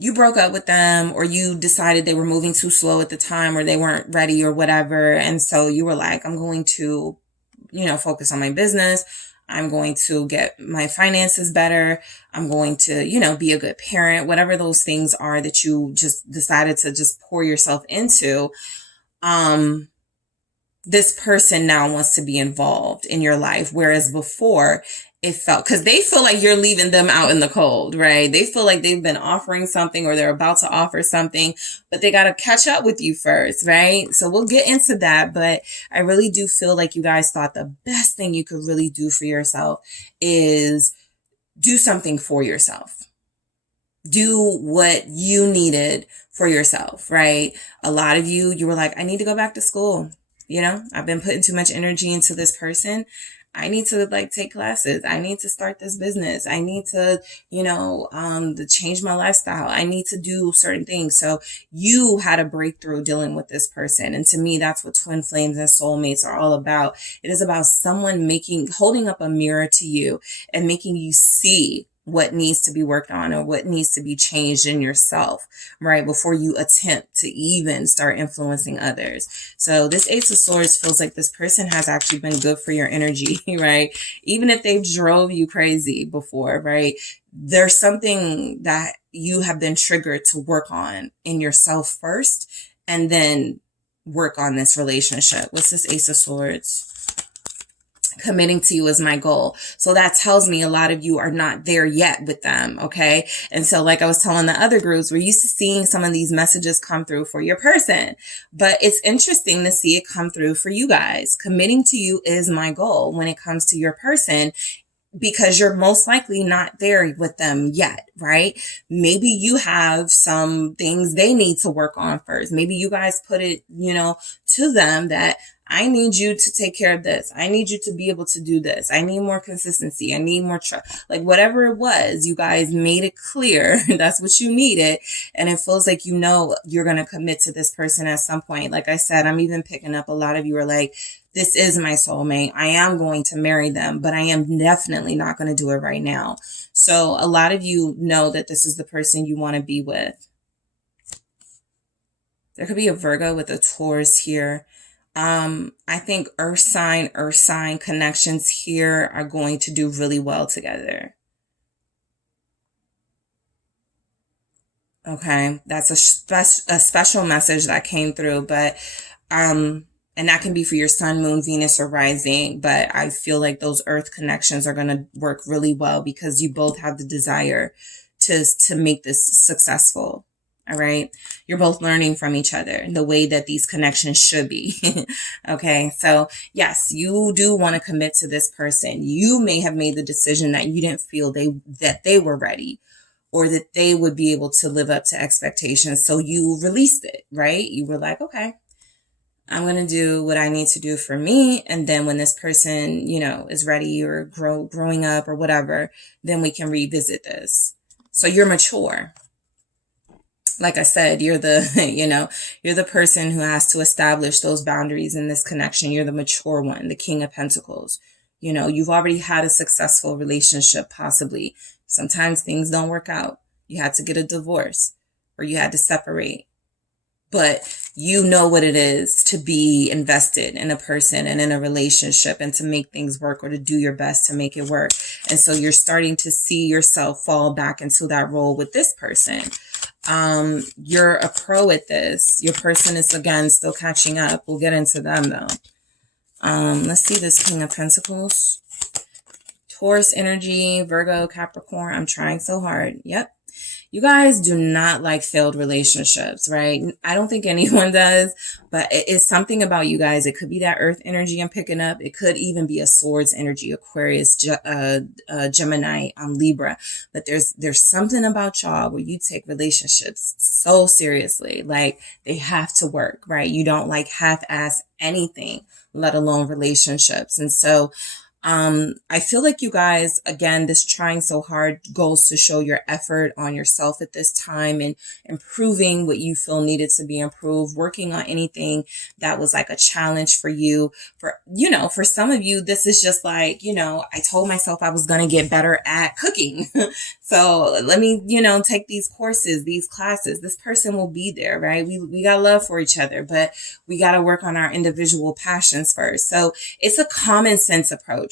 you broke up with them, or you decided they were moving too slow at the time, or they weren't ready or whatever. And so you were like, I'm going to, you know, focus on my business. I'm going to get my finances better. I'm going to, you know, be a good parent, whatever those things are that you just decided to just pour yourself into. This person now wants to be involved in your life. Whereas before it felt, because they feel like you're leaving them out in the cold, right? They feel like they've been offering something, or they're about to offer something, but they got to catch up with you first, right? So we'll get into that. But I really do feel like you guys thought the best thing you could really do for yourself is do something for yourself. Do what you needed for yourself, right? A lot of you were like, I need to go back to school. You know, I've been putting too much energy into this person. I need to like take classes. I need to start this business. I need to, you know, to change my lifestyle. I need to do certain things. So you had a breakthrough dealing with this person. And to me, that's what twin flames and soulmates are all about. It is about someone holding up a mirror to you and making you see what needs to be worked on or what needs to be changed in yourself, right? Before you attempt to even start influencing others. So this Ace of Swords feels like this person has actually been good for your energy, right? Even if they've drove you crazy before, right? There's something that you have been triggered to work on in yourself first, and then work on this relationship. What's this Ace of Swords? Committing to you is my goal. So that tells me a lot of you are not there yet with them. Okay. And so like I was telling the other groups, we're used to seeing some of these messages come through for your person, but it's interesting to see it come through for you guys. Committing to you is my goal when it comes to your person, because you're most likely not there with them yet, right? Maybe you have some things they need to work on first. Maybe you guys put it, you know, to them that I need you to take care of this. I need you to be able to do this. I need more consistency. I need more trust. Like whatever it was, you guys made it clear that's what you needed. And it feels like, you know, you're going to commit to this person at some point. Like I said, I'm even picking up a lot of you are like, this is my soulmate. I am going to marry them, but I am definitely not going to do it right now. So a lot of you know that this is the person you want to be with. There could be a Virgo with a Taurus here. I think earth sign connections here are going to do really well together. Okay. That's a special message that came through, but, and that can be for your sun, moon, Venus, or rising. But I feel like those earth connections are going to work really well because you both have the desire to make this successful. All right. You're both learning from each other the way that these connections should be. Okay. So yes, you do want to commit to this person. You may have made the decision that you didn't feel that they were ready, or that they would be able to live up to expectations. So you released it, right? You were like, okay, I'm going to do what I need to do for me. And then when this person, you know, is ready or growing up or whatever, then we can revisit this. So you're mature. Like I said, you're the, you know, you're the person who has to establish those boundaries in this connection. You're the mature one, the King of Pentacles. You know, you've already had a successful relationship, possibly. Sometimes things don't work out. You had to get a divorce, or you had to separate. But you know what it is to be invested in a person and in a relationship, and to make things work, or to do your best to make it work. And so you're starting to see yourself fall back into that role with this person. You're a pro at this. Your person is, again, still catching up. We'll get into them though. Let's see this King of Pentacles. Taurus energy, Virgo, Capricorn. I'm trying so hard. Yep. You guys do not like failed relationships, right? I don't think anyone does, but it's something about you guys. It could be that earth energy I'm picking up. It could even be a swords energy, Aquarius, Gemini, Libra. But there's something about y'all where you take relationships so seriously. Like, they have to work, right? You don't like half-ass anything, let alone relationships. And so I feel like you guys, again, this trying so hard goes to show your effort on yourself at this time and improving what you feel needed to be improved, working on anything that was like a challenge for you. For some of you, this is just like, I told myself I was going to get better at cooking. So let me, take these courses, these classes. This person will be there, right? We got love for each other, but we got to work on our individual passions first. So it's a common sense approach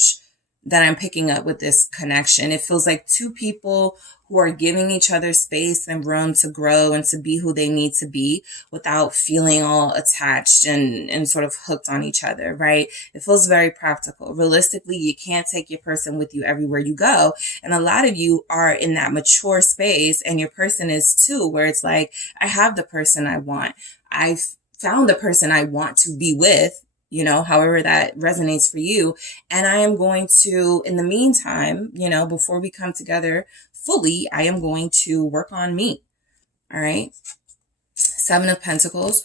that I'm picking up with this connection. It feels like two people who are giving each other space and room to grow and to be who they need to be without feeling all attached and sort of hooked on each other, right? It feels very practical. Realistically, you can't take your person with you everywhere you go. And a lot of you are in that mature space, and your person is too, where it's like, I have the person I want. I've found the person I want to be with, however that resonates for you. And I am going to, in the meantime, before we come together fully, I am going to work on me. All right. 7 of Pentacles.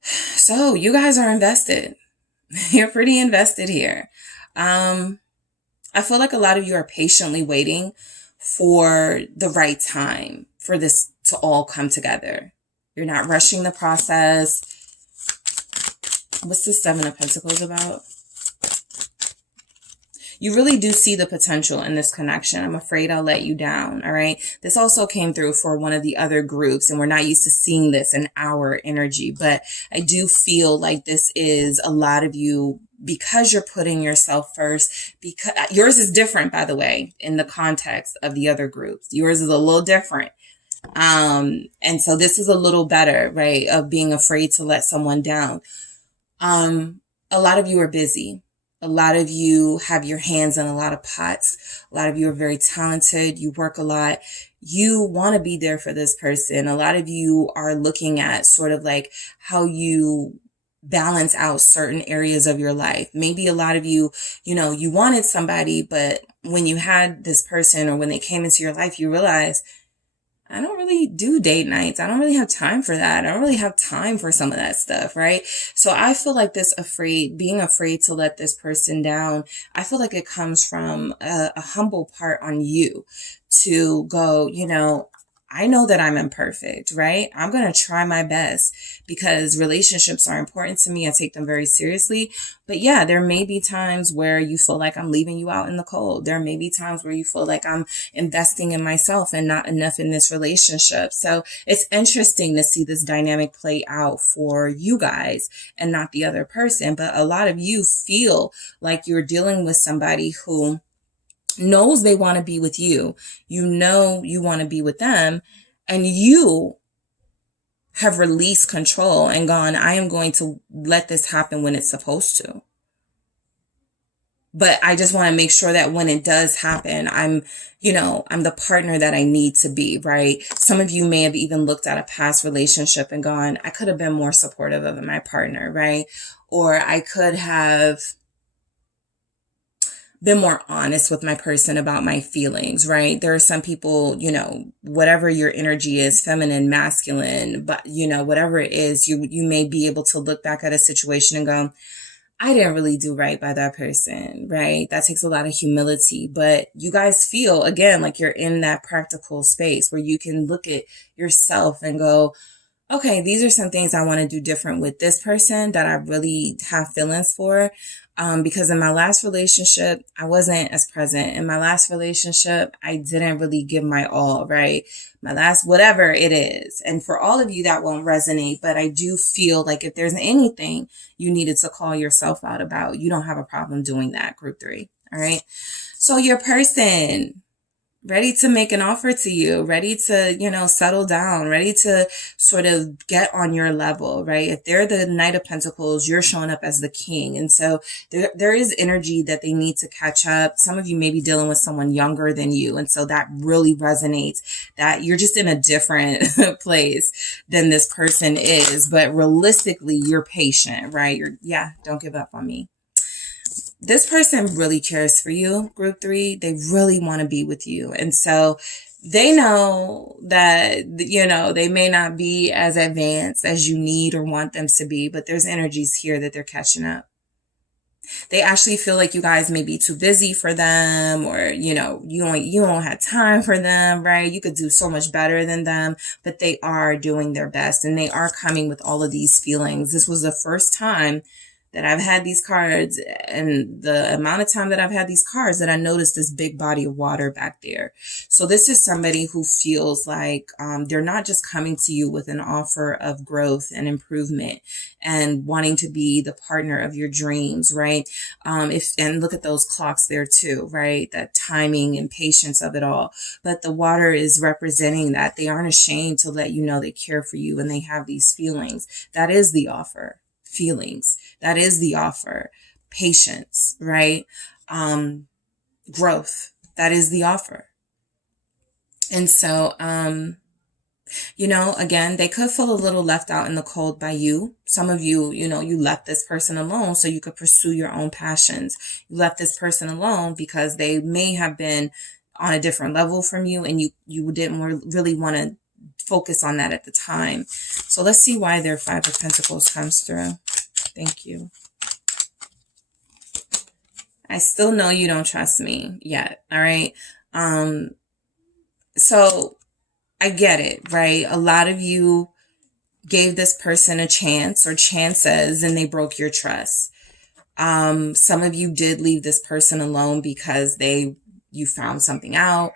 So you guys are invested. You're pretty invested here. I feel like a lot of you are patiently waiting for the right time for this to all come together. You're not rushing the process. What's the 7 of Pentacles about? You really do see the potential in this connection. I'm afraid I'll let you down. All right. This also came through for one of the other groups, and we're not used to seeing this in our energy, but I do feel like this is a lot of you because you're putting yourself first. Because yours is different, by the way, in the context of the other groups. Yours is a little different. And so this is a little better, right? Of being afraid to let someone down. A lot of you are busy. A lot of you have your hands in a lot of pots. A lot of you are very talented. You work a lot. You want to be there for this person. A lot of you are looking at sort of like how you balance out certain areas of your life. Maybe a lot of you, you wanted somebody, but when you had this person or when they came into your life, you realize, I don't really do date nights. I don't really have time for that. I don't really have time for some of that stuff, right? So I feel like being afraid to let this person down, I feel like it comes from a humble part on you to go, I know that I'm imperfect, right? I'm going to try my best because relationships are important to me. I take them very seriously. But yeah, there may be times where you feel like I'm leaving you out in the cold. There may be times where you feel like I'm investing in myself and not enough in this relationship. So it's interesting to see this dynamic play out for you guys and not the other person. But a lot of you feel like you're dealing with somebody who knows they want to be with you. You want to be with them, and you have released control and gone, I am going to let this happen when it's supposed to. But I just want to make sure that when it does happen, I'm the partner that I need to be, right? Some of you may have even looked at a past relationship and gone, I could have been more supportive of my partner, right? Or I could have been more honest with my person about my feelings, right? There are some people, whatever your energy is, feminine, masculine, but whatever it is, you may be able to look back at a situation and go, I didn't really do right by that person, right? That takes a lot of humility, but you guys feel, again, like you're in that practical space where you can look at yourself and go, okay, these are some things I want to do different with this person that I really have feelings for. Because in my last relationship, I wasn't as present. In my last relationship, I didn't really give my all, right? My last, whatever it is. And for all of you, that won't resonate, but I do feel like if there's anything you needed to call yourself out about, you don't have a problem doing that, group 3. All right. So your person, ready to make an offer to you, ready to, settle down, ready to sort of get on your level, right? If they're the Knight of Pentacles, you're showing up as the King. And so there is energy that they need to catch up. Some of you may be dealing with someone younger than you. And so that really resonates, that you're just in a different place than this person is. But realistically, you're patient, right? Don't give up on me. This person really cares for you, group 3. They really want to be with you. And so they know that, they may not be as advanced as you need or want them to be, but there's energies here that they're catching up. They actually feel like you guys may be too busy for them, or, you don't have time for them, right? You could do so much better than them, but they are doing their best and they are coming with all of these feelings. This was the first time that I've had these cards, and the amount of time that I've had these cards, that I noticed this big body of water back there. So this is somebody who feels like they're not just coming to you with an offer of growth and improvement and wanting to be the partner of your dreams, right? And look at those clocks there too, right? That timing and patience of it all. But the water is representing that they aren't ashamed to let you know they care for you and they have these feelings. That is the offer. Feelings. That is the offer. Patience, right? Growth. That is the offer. And so, again, they could feel a little left out in the cold by you. Some of you, you left this person alone so you could pursue your own passions. You left this person alone because they may have been on a different level from you, and you didn't really want to focus on that at the time. So let's see why their 5 of Pentacles comes through. Thank you. I still know you don't trust me yet. All right. So I get it, right? A lot of you gave this person a chance or chances and they broke your trust. Some of you did leave this person alone because you found something out,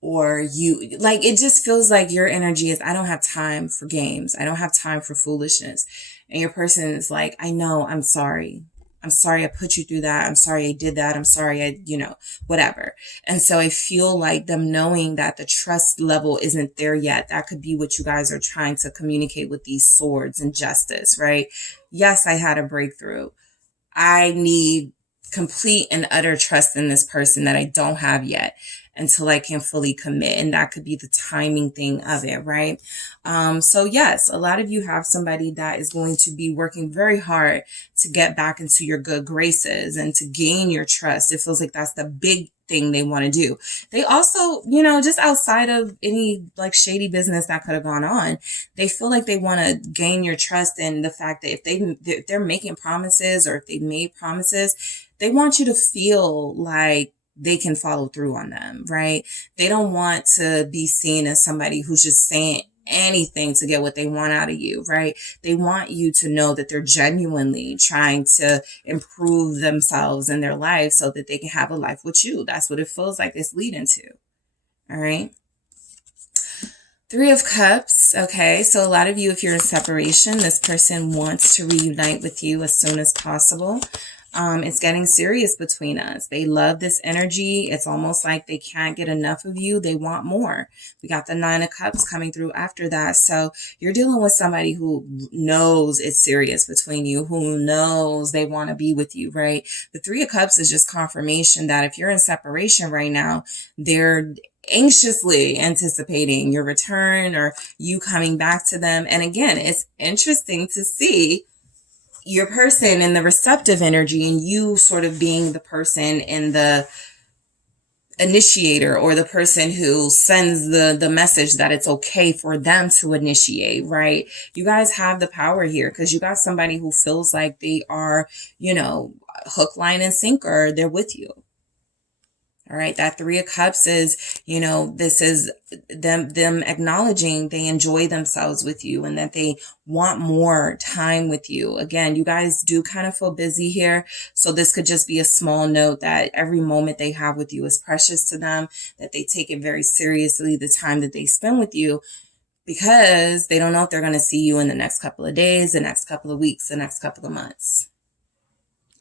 or it just feels like your energy is, I don't have time for games. I don't have time for foolishness. And your person is like, I know, I'm sorry. I'm sorry I put you through that. I'm sorry I did that. I'm sorry whatever. And so I feel like them knowing that the trust level isn't there yet. That could be what you guys are trying to communicate with these swords and justice, right? Yes, I had a breakthrough. I need complete and utter trust in this person that I don't have yet until I can fully commit. And that could be the timing thing of it, right? So yes, a lot of you have somebody that is going to be working very hard to get back into your good graces and to gain your trust. It feels like that's the big thing they want to do. They also, just outside of any shady business that could have gone on, they feel like they want to gain your trust, and the fact that if they're making promises, or if they made promises, they want you to feel like they can follow through on them, right? They don't want to be seen as somebody who's just saying anything to get what they want out of you, right? They want you to know that they're genuinely trying to improve themselves in their life so that they can have a life with you. That's what it feels like it's leading to. All right. 3 of Cups. Okay. So a lot of you, if you're in separation, this person wants to reunite with you as soon as possible. It's getting serious between us. They love this energy. It's almost like they can't get enough of you. They want more. We got the 9 of Cups coming through after that. So you're dealing with somebody who knows it's serious between you, who knows they want to be with you, right? The 3 of Cups is just confirmation that if you're in separation right now, they're anxiously anticipating your return or you coming back to them. And again, it's interesting to see your person in the receptive energy and you sort of being the person in the initiator, or the person who sends the message that it's okay for them to initiate, right? You guys have the power here because you got somebody who feels like they are, hook, line, and sinker. They're with you. All right. That 3 of Cups is, this is them acknowledging they enjoy themselves with you and that they want more time with you. Again, you guys do kind of feel busy here. So this could just be a small note that every moment they have with you is precious to them, that they take it very seriously, the time that they spend with you, because they don't know if they're going to see you in the next couple of days, the next couple of weeks, the next couple of months.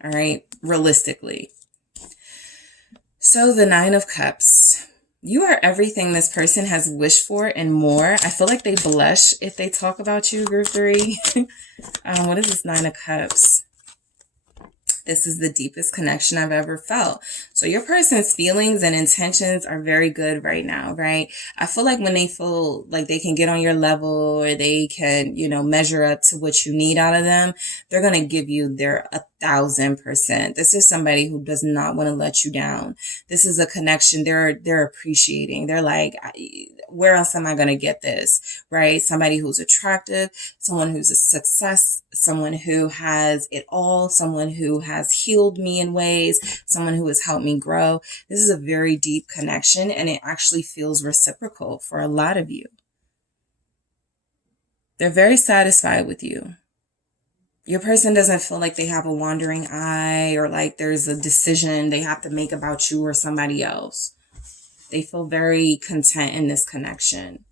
All right. Realistically. So the 9 of Cups, You are everything this person has wished for and more. I feel like they blush if they talk about you, group 3. What is this 9 of Cups? This is the deepest connection I've ever felt. So your person's feelings and intentions are very good right now, right? I feel like when they feel like they can get on your level or they can, you know, measure up to what you need out of them, they're going to give you their 1000%. This is somebody who does not want to let you down. This is a connection they're appreciating. They're like, where else am I going to get this, right? Somebody who's attractive, someone who's a success, someone who has it all, someone who has healed me in ways, someone who has helped me grow. This is a very deep connection, and it actually feels reciprocal for a lot of you. They're very satisfied with you. Your person doesn't feel like they have a wandering eye or like there's a decision they have to make about you or somebody else. They feel very content in this connection.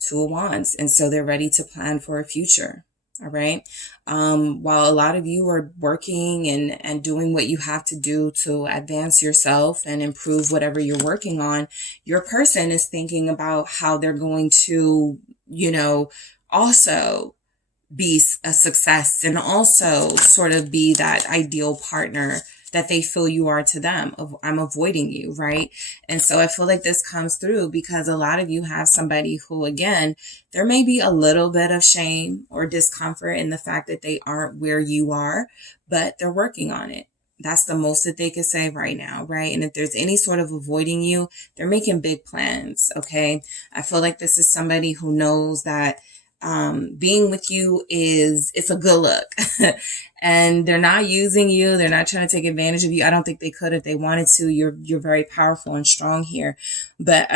2 of Wands. And so they're ready to plan for a future. All right. While a lot of you are working and doing what you have to do to advance yourself and improve whatever you're working on, your person is thinking about how they're going to, you know, also be a success and also sort of be that ideal partner that they feel you are to them. I'm avoiding you, right? And so I feel like this comes through because a lot of you have somebody who, again, there may be a little bit of shame or discomfort in the fact that they aren't where you are, but they're working on it. That's the most that they could say right now, right? And if there's any sort of avoiding you, they're making big plans, okay? I feel like this is somebody who knows that being with you it's a good look and they're not using you. They're not trying to take advantage of you. I don't think they could if they wanted to. You're very powerful and strong here, but,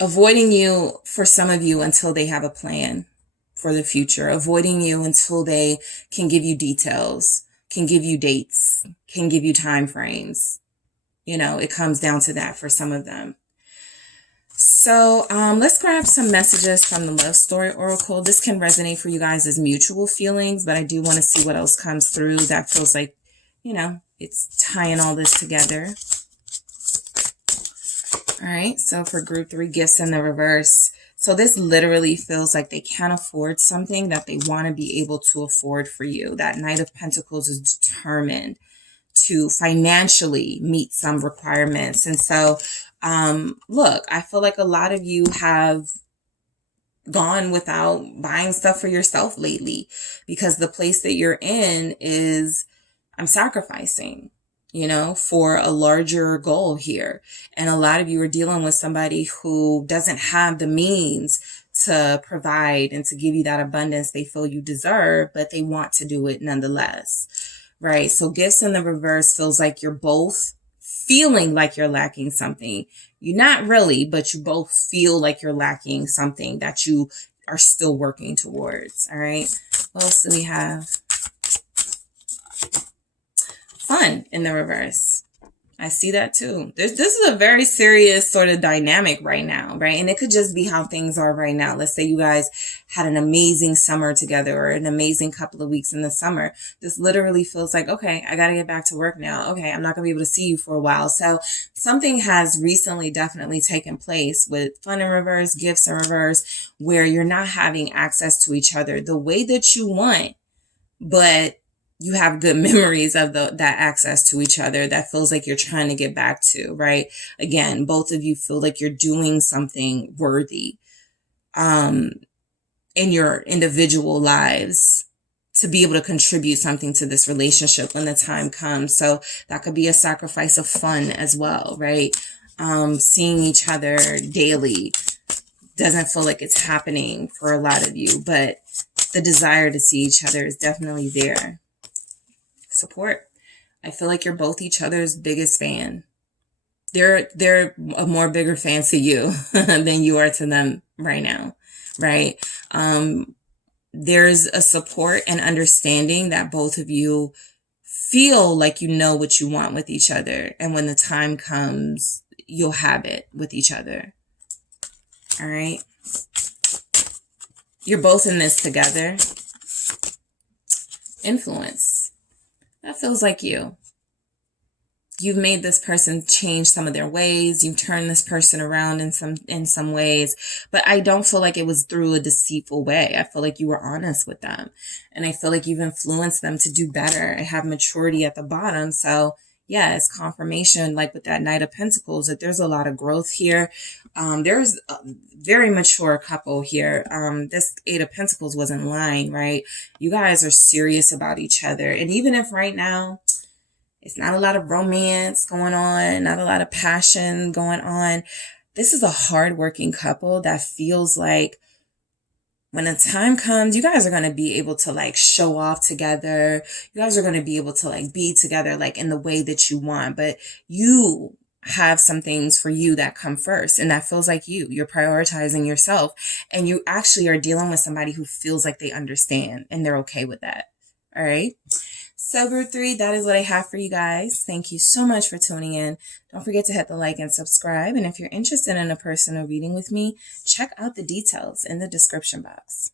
avoiding you for some of you until they have a plan for the future, avoiding you until they can give you details, can give you dates, can give you time frames. You know, it comes down to that for some of them. So let's grab some messages from the Love Story Oracle. This can resonate for you guys as mutual feelings, but I do want to see what else comes through that feels like, you know, it's tying all this together. All right, so for group 3, gifts in the reverse. So this literally feels like they can't afford something that they want to be able to afford for you. That Knight of Pentacles is determined to financially meet some requirements. And so look, I feel like a lot of you have gone without buying stuff for yourself lately because the place that you're in is, I'm sacrificing, you know, for a larger goal here. And a lot of you are dealing with somebody who doesn't have the means to provide and to give you that abundance they feel you deserve, but they want to do it nonetheless, right? So gifts in the reverse feels like you're both feeling like you're lacking something. You're not really, but you both feel like you're lacking something that you are still working towards. All right. What else do we have? Fun in the reverse. I see that too. This is a very serious sort of dynamic right now, right? And it could just be how things are right now. Let's say you guys had an amazing summer together or an amazing couple of weeks in the summer. This literally feels like, okay, I got to get back to work now. Okay, I'm not going to be able to see you for a while. So something has recently definitely taken place with fun in reverse, gifts in reverse, where you're not having access to each other the way that you want, but you have good memories of that access to each other that feels like you're trying to get back to, right? Again, both of you feel like you're doing something worthy in your individual lives to be able to contribute something to this relationship when the time comes. So that could be a sacrifice of fun as well, right? Seeing each other daily doesn't feel like it's happening for a lot of you, but the desire to see each other is definitely there. Support. I feel like you're both each other's biggest fan. They're a more bigger fan to you than you are to them right now, right? There's a support and understanding that both of you feel like you know what you want with each other, and when the time comes, you'll have it with each other. All right. You're both in this together. Influence. That feels like you. you've made this person change some of their ways. You've turned this person around in some ways, but I don't feel like it was through a deceitful way. I feel like you were honest with them, and I feel like you've influenced them to do better. I have maturity at the bottom. So yeah, it's confirmation, like with that Knight of Pentacles, that there's a lot of growth here. There's a very mature couple here. This Eight of Pentacles was in line, right? You guys are serious about each other. And even if right now it's not a lot of romance going on, not a lot of passion going on, this is a hardworking couple that feels like when the time comes, you guys are going to be able to like show off together. You guys are going to be able to like be together like in the way that you want, but you have some things for you that come first, and that feels like you're prioritizing yourself, and you actually are dealing with somebody who feels like they understand and they're okay with that. All right. So group 3, that is what I have for you guys. Thank you so much for tuning in. Don't forget to hit the like and subscribe. And if you're interested in a personal reading with me, check out the details in the description box.